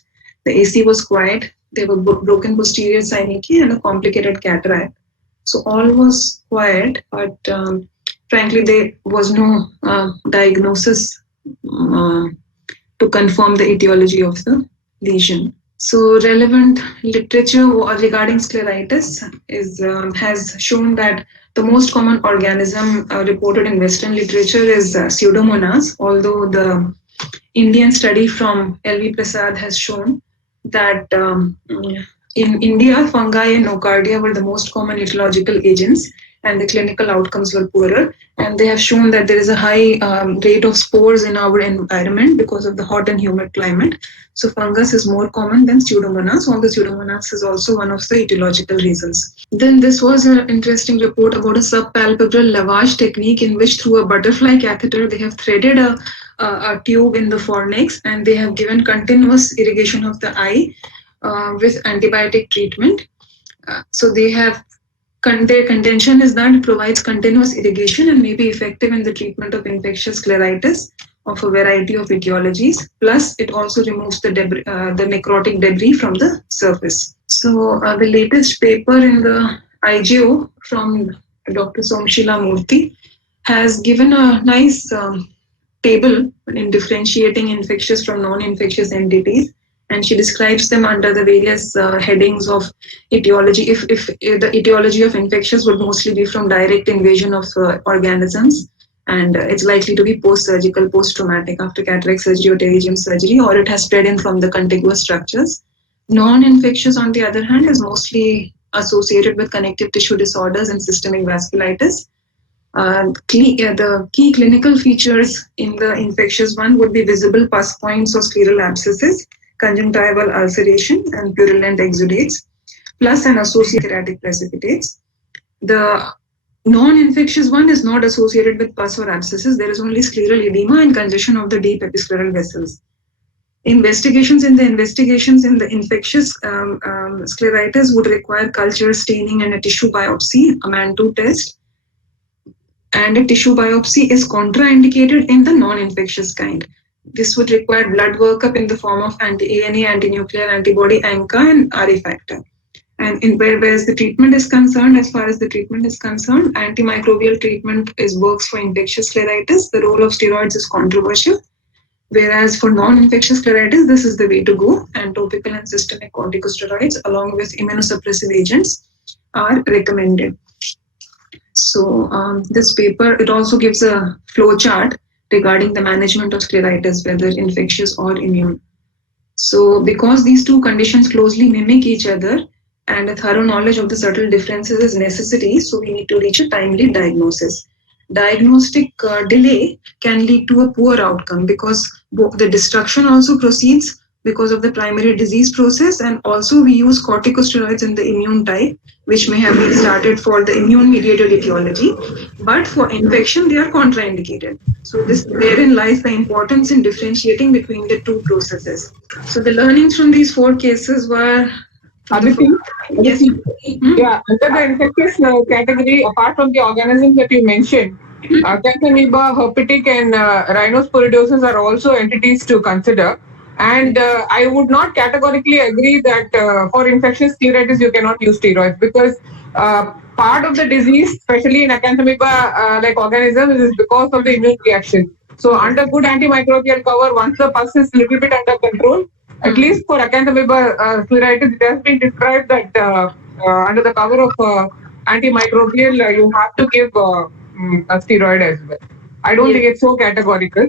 The AC was quiet. There were broken posterior synecdoche and a complicated cataract. So all was quiet, but frankly, there was no diagnosis to confirm the etiology of the lesion. So relevant literature regarding scleritis has shown that the most common organism reported in Western literature is Pseudomonas, although the Indian study from L.V. Prasad has shown that in India, fungi and nocardia were the most common etiological agents, and the clinical outcomes were poorer. And they have shown that there is a high rate of spores in our environment because of the hot and humid climate. So fungus is more common than Pseudomonas, although Pseudomonas is also one of the etiological reasons. Then this was an interesting report about a subpalpebral lavage technique in which through a butterfly catheter they have threaded a tube in the fornix and they have given continuous irrigation of the eye with antibiotic treatment. So they have their contention is that it provides continuous irrigation and may be effective in the treatment of infectious scleritis of a variety of etiologies. Plus, it also removes the necrotic debris from the surface. So, the latest paper in the IGO from Dr. Somshila Murthy has given a nice table in differentiating infectious from non-infectious entities, and she describes them under the various headings of etiology. If the etiology of infectious would mostly be from direct invasion of organisms, and it's likely to be post-surgical, post-traumatic after cataract surgery or pterygium surgery, or it has spread in from the contiguous structures. Non-infectious, on the other hand, is mostly associated with connective tissue disorders and systemic vasculitis. The key clinical features in the infectious one would be visible pus points or scleral abscesses, conjunctival ulceration, and purulent exudates, plus an associated erratic precipitates. The non-infectious one is not associated with pus or abscesses. There is only scleral edema and congestion of the deep episcleral vessels. Investigations in the infectious scleritis would require culture, staining, and a tissue biopsy, a MAN2 test. And a tissue biopsy is contraindicated in the non-infectious kind. This would require blood workup in the form of anti-ANA, anti-nuclear antibody, ANCA, and RA factor. And whereas the treatment is concerned, as far as the treatment is concerned, antimicrobial treatment works for infectious scleritis. The role of steroids is controversial. Whereas for non-infectious scleritis, this is the way to go, and topical and systemic corticosteroids along with immunosuppressive agents are recommended. So this paper, it also gives a flow chart regarding the management of scleritis, whether infectious or immune. So because these two conditions closely mimic each other and a thorough knowledge of the subtle differences is necessary, so we need to reach a timely diagnosis. Diagnostic delay can lead to a poor outcome because the destruction also proceeds because of the primary disease process, and also we use corticosteroids in the immune type, which may have been started for the immune-mediated etiology, but for infection they are contraindicated. So therein lies the importance in differentiating between the two processes. So the learnings from these 4 cases were Aditi? Yes. Yeah, under the infectious category, apart from the organisms that you mentioned, Acanthamoeba, herpetic, and rhinosporidiosis are also entities to consider. And I would not categorically agree that for infectious scleritis you cannot use steroids, because part of the disease, especially in Acanthamoeba like organisms, is because of the immune reaction. So under good antimicrobial cover, once the pus is a little bit under control, at least for Acanthamoeba scleritis, it has been described that under the cover of antimicrobial, you have to give a steroid as well. I don't think it's so categorical.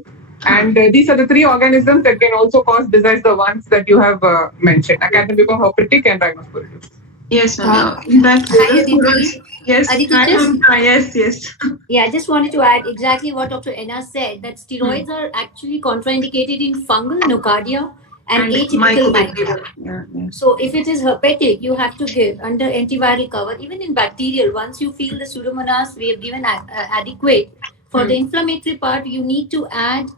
And these are the 3 organisms that can also cause besides the ones that you have mentioned: Acanthamoeba, herpetic, and rhinosporidiosis. Yes, in fact, Hi, Aditi. yes, Aditi, yes. Yeah, I just wanted to add exactly what Dr. Enna said, that steroids are actually contraindicated in fungal nocardia and atypical micro. So if it is herpetic, you have to give under antiviral cover. Even in bacterial, once you feel the Pseudomonas, we have given adequate. For the inflammatory part, you need to add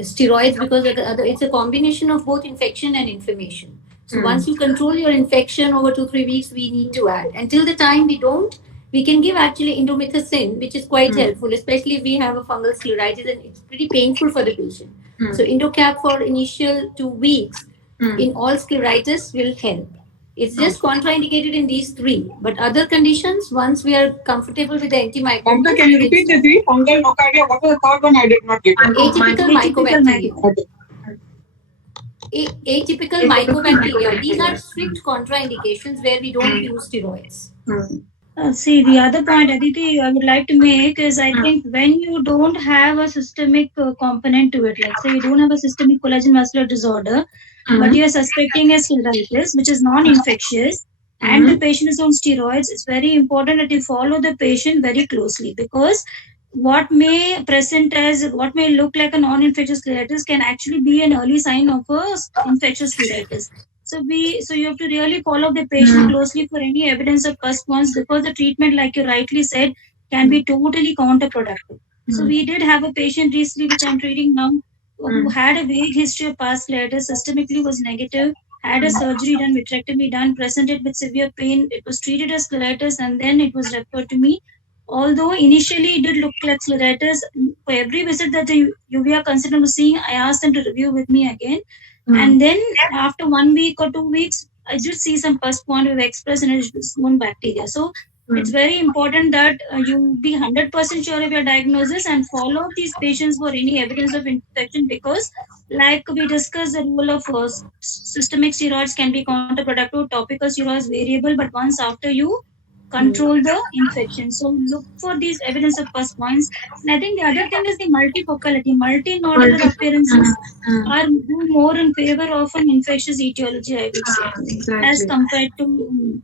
steroids because it's a combination of both infection and inflammation. So once you control your infection over 2-3 weeks, we need to add. Until the time we don't, we can give actually indomethacin, which is quite helpful, especially if we have a fungal scleritis and it's pretty painful for the patient. So Indocap for initial 2 weeks in all scleritis will help. It's just contraindicated in these 3. But other conditions, once we are comfortable with the antimicrobial. Can you repeat the 3? Fungal nocardia, what was the third one? I did not get it. Atypical mycobacteria. atypical mycobacteria. These are strict contraindications where we don't use steroids. See, the other point, Aditi, I would like to make is I think when you don't have a systemic component to it, like say you don't have a systemic collagen vascular disorder, but you are suspecting a scleritis, which is non-infectious, and the patient is on steroids, it's very important that you follow the patient very closely, because what may look like a non-infectious scleritis can actually be an early sign of a infectious scleritis. So you have to really follow the patient closely for any evidence of pus points, because the treatment, like you rightly said, can be totally counterproductive. So we did have a patient recently, which I'm treating now, who had a vague history of pus scleritis, systemically was negative, had a surgery done, vitrectomy done, presented with severe pain. It was treated as scleritis, and then it was referred to me. Although initially it did look like scleritis, for every visit that the UVR consultant was seeing, I asked them to review with me again. And then after 1 week or 2 weeks, I just see some pus point with express and its own bacteria. So it's very important that you be 100% sure of your diagnosis and follow these patients for any evidence of infection, because like we discussed, the role of systemic steroids can be counterproductive, topical steroids variable, but once after you control the infection. So look for these evidence of pus points. And I think the other thing is the multifocality. Multinodular appearances are more in favor of an infectious etiology, I would say, as compared to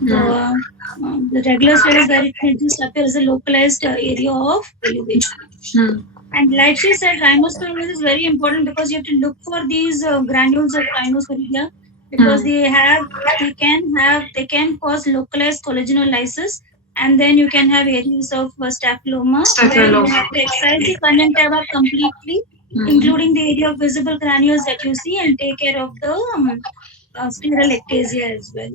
the regular sclerosis, where it just appears as a localized area of elevation. And like she said, rhinosclerosis is very important, because you have to look for these granules of rhinoscleria, because they can cause localized collagenolisis, and then you can have areas of staphyloма, where you have to excise the conjunctiva completely, including the area of visible granules that you see, and take care of the scleral ectasia as well.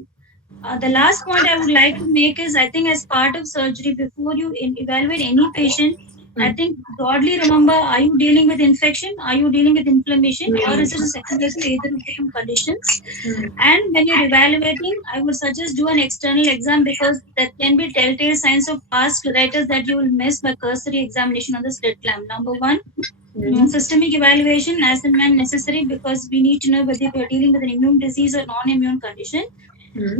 The last point I would like to make is, I think as part of surgery, before you evaluate any patient, I think broadly remember, are you dealing with infection? Are you dealing with inflammation? Or is it a secondary to either of the two conditions? And when you're evaluating, I would suggest do an external exam, because that can be telltale signs of past scleritis that you will miss by cursory examination of the slit lamp. Number one, systemic evaluation as and when necessary, because we need to know whether we are dealing with an immune disease or non-immune condition.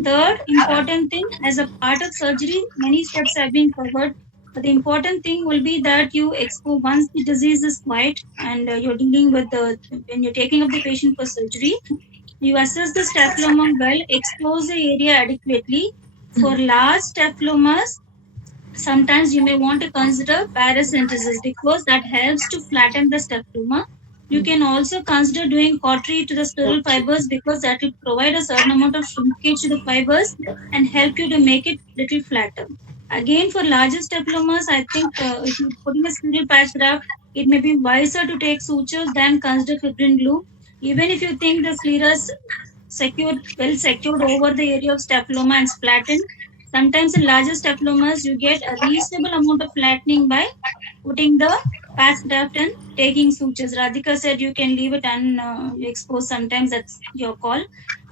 Third important thing, as a part of surgery, many steps have been covered. But the important thing will be that you expose, once the disease is quiet and you're dealing with when you're taking up the patient for surgery, you assess the staphyloма well, expose the area adequately. For large staphylomas, sometimes you may want to consider paracentesis, because that helps to flatten the staphyloma. You can also consider doing cautery to the scleral fibers, because that will provide a certain amount of shrinkage to the fibers and help you to make it little flatter. Again, for larger staphylomas, I think if you're putting a scleral patch graft, it may be wiser to take sutures than consider fibrin glue. Even if you think the sclera is well secured over the area of staphylomas and flattened, sometimes in larger staphylomas, you get a reasonable amount of flattening by putting the patch graft and taking sutures. Radhika said you can leave it unexposed sometimes, that's your call.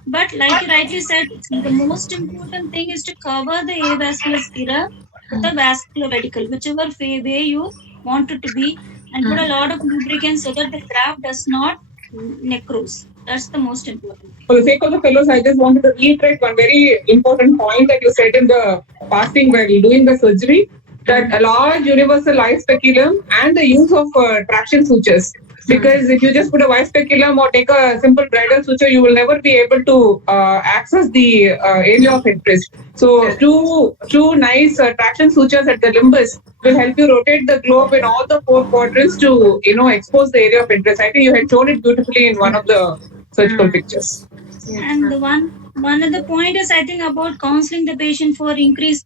But like you rightly said, the most important thing is to cover the avascular sclera with a vascular radical, whichever way you want it to be, and put a lot of lubricant so that the graft does not necrose. That's the most important. For the sake of the fellows, I just wanted to reiterate one very important point that you said in the fasting while doing the surgery, that a large universal light speculum and the use of traction sutures. Because if you just put a white speculum or take a simple bridal suture, you will never be able to access the area of interest. So two nice traction sutures at the limbus will help you rotate the globe in all the four quadrants to expose the area of interest. I think you had shown it beautifully in one of the surgical pictures. And the one other point is, I think, about counseling the patient for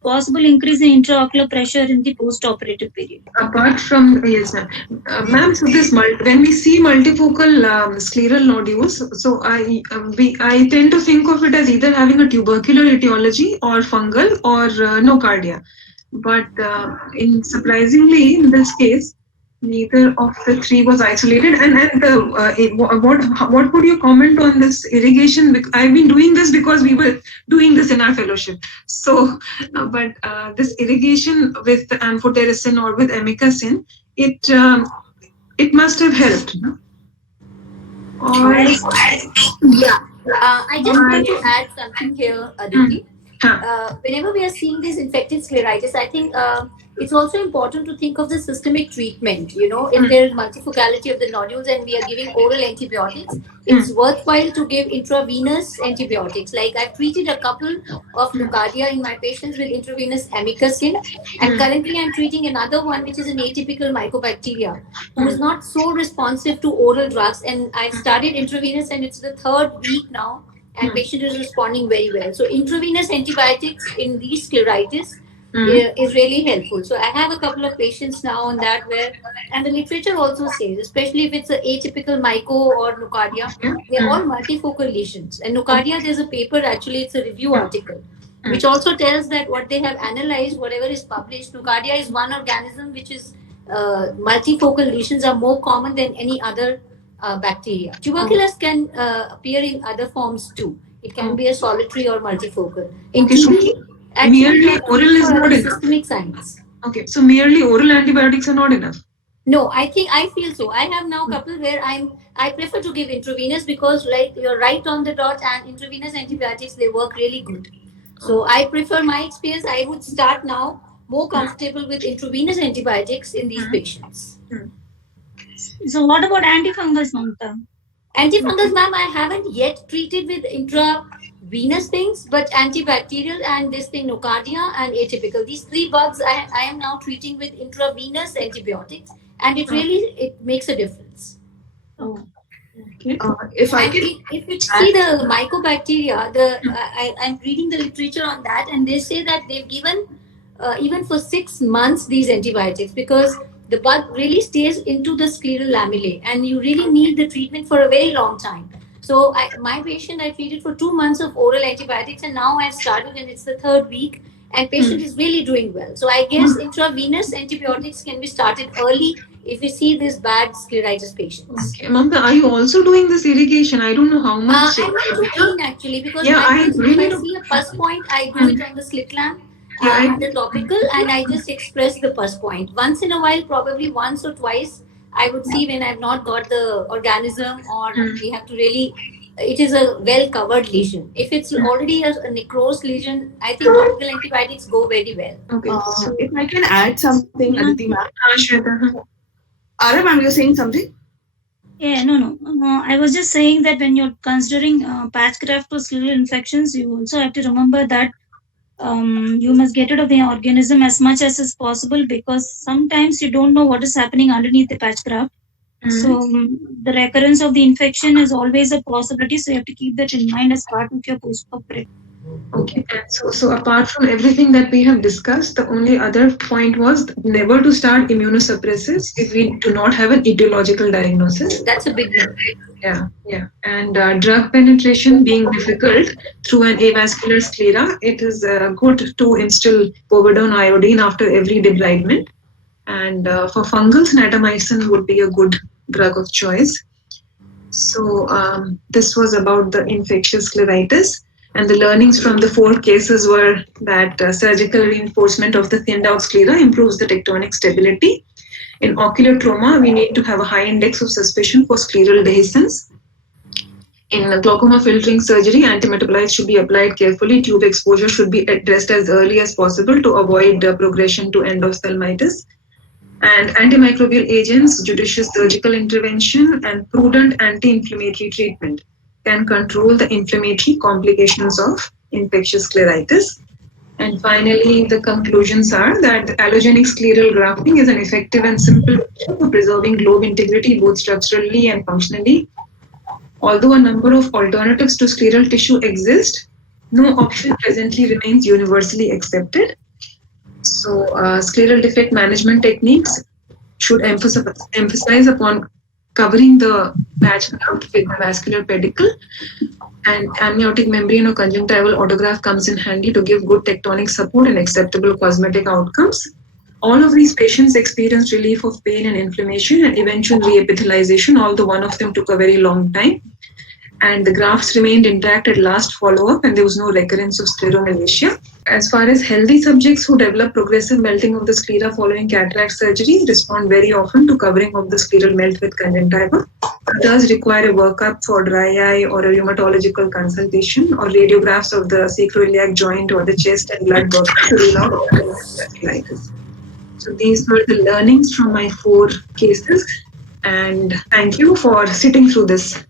possible increase in intraocular pressure in the post-operative period. Apart from, yes, ma'am. Ma'am, so when we see multifocal scleral nodules, so I tend to think of it as either having a tubercular etiology or fungal or nocardia. But surprisingly, in this case, neither of the three was isolated. And what would you comment on this irrigation? I've been doing this because we were doing this in our fellowship. So, but this irrigation with amphotericin or with amikacin, it must have helped, no? Yeah. I just want to add something here, Aditi. Whenever we are seeing this infected scleritis, I think it's also important to think of the systemic treatment. You know, if there is multifocality of the nodules and we are giving oral antibiotics, it's worthwhile to give intravenous antibiotics. Like I've treated a couple of nocardia in my patients with intravenous amikacin, and currently I'm treating another one which is an atypical mycobacteria who is not so responsive to oral drugs, and I've started intravenous and it's the third week now and patient is responding very well. So intravenous antibiotics in these scleritis is really helpful. So I have a couple of patients now on that where, and the literature also says, especially if it's a atypical myco or nocardia, they're all multifocal lesions. And nocardia, there's a paper, actually it's a review article, which also tells that what they have analyzed, whatever is published, nocardia is one organism which is multifocal lesions are more common than any other bacteria. Tuberculosis can appear in other forms too. It can be a solitary or multifocal. In TB, merely oral is not enough. Systemic signs. Okay, so merely oral antibiotics are not enough. No, I feel so. I have now a couple where I prefer to give intravenous because like you're right on the dot, and intravenous antibiotics, they work really good. So I prefer, my experience, I would start now more comfortable with intravenous antibiotics in these patients. So what about antifungals, Mamta? Antifungals, ma'am, I haven't yet treated with intravenous things, but antibacterial and this thing, nocardia and atypical, these three bugs I am now treating with intravenous antibiotics, and it really makes a difference. Oh. Okay. If you see the mycobacteria, I'm reading the literature on that, and they say that they've given even for 6 months these antibiotics because the bug really stays into the scleral lamellae, and you really need the treatment for a very long time. So my patient, I treated for 2 months of oral antibiotics, and now I've started, and it's the third week, and patient is really doing well. So I guess intravenous antibiotics can be started early if you see this bad scleritis patients. Okay, Mamta, are you also doing this irrigation? I don't know how much. I'm not too keen actually, because if I see a pus point, I do it on the slit lamp. The topical, and I just express the pus point. Once in a while, probably once or twice, I would see when I've not got the organism, or we have to really, it is a well covered lesion. If it's already a necrosis lesion, I think topical antibiotics go very well. Okay. So if I can add something, Aditi ma'am. Ara ma'am, you're saying something? Yeah, no. I was just saying that when you're considering patch graft for scleral infections, you also have to remember that you must get rid of the organism as much as is possible, because sometimes you don't know what is happening underneath the patch graft. So the recurrence of the infection is always a possibility. So you have to keep that in mind as part of your post-operative. Okay, and so apart from everything that we have discussed, the only other point was never to start immunosuppressives if we do not have an etiological diagnosis. That's a big one. Yeah. And drug penetration being difficult through an avascular sclera, it is good to instill povidone iodine after every debridement. And for fungals, natamycin would be a good drug of choice. So this was about the infectious scleritis. And the learnings from the 4 cases were that surgical reinforcement of the thinned out sclera improves the tectonic stability. In ocular trauma, we need to have a high index of suspicion for scleral dehiscence. In glaucoma filtering surgery, antimetabolites should be applied carefully. Tube exposure should be addressed as early as possible to avoid progression to endophthalmitis. And antimicrobial agents, judicious surgical intervention, and prudent anti-inflammatory treatment can control the inflammatory complications of infectious scleritis. And finally, the conclusions are that allogenic scleral grafting is an effective and simple method for preserving globe integrity both structurally and functionally. Although a number of alternatives to scleral tissue exist, no option presently remains universally accepted. So, scleral defect management techniques should emphasize upon covering the patch graft with the vascular pedicle, and amniotic membrane or conjunctival autograft comes in handy to give good tectonic support and acceptable cosmetic outcomes. All of these patients experienced relief of pain and inflammation and eventual reepithelialization, although one of them took a very long time. and the grafts remained intact at last follow-up, and there was no recurrence of Scleral Malaysia. As far as healthy subjects who develop progressive melting of the sclera following cataract surgery respond very often to covering of the scleral melt with conjunctiva. It does require a workup for dry eye or a rheumatological consultation or radiographs of the sacroiliac joint or the chest and blood work to rule out vasculitis. So these were the learnings from my 4 cases, and thank you for sitting through this.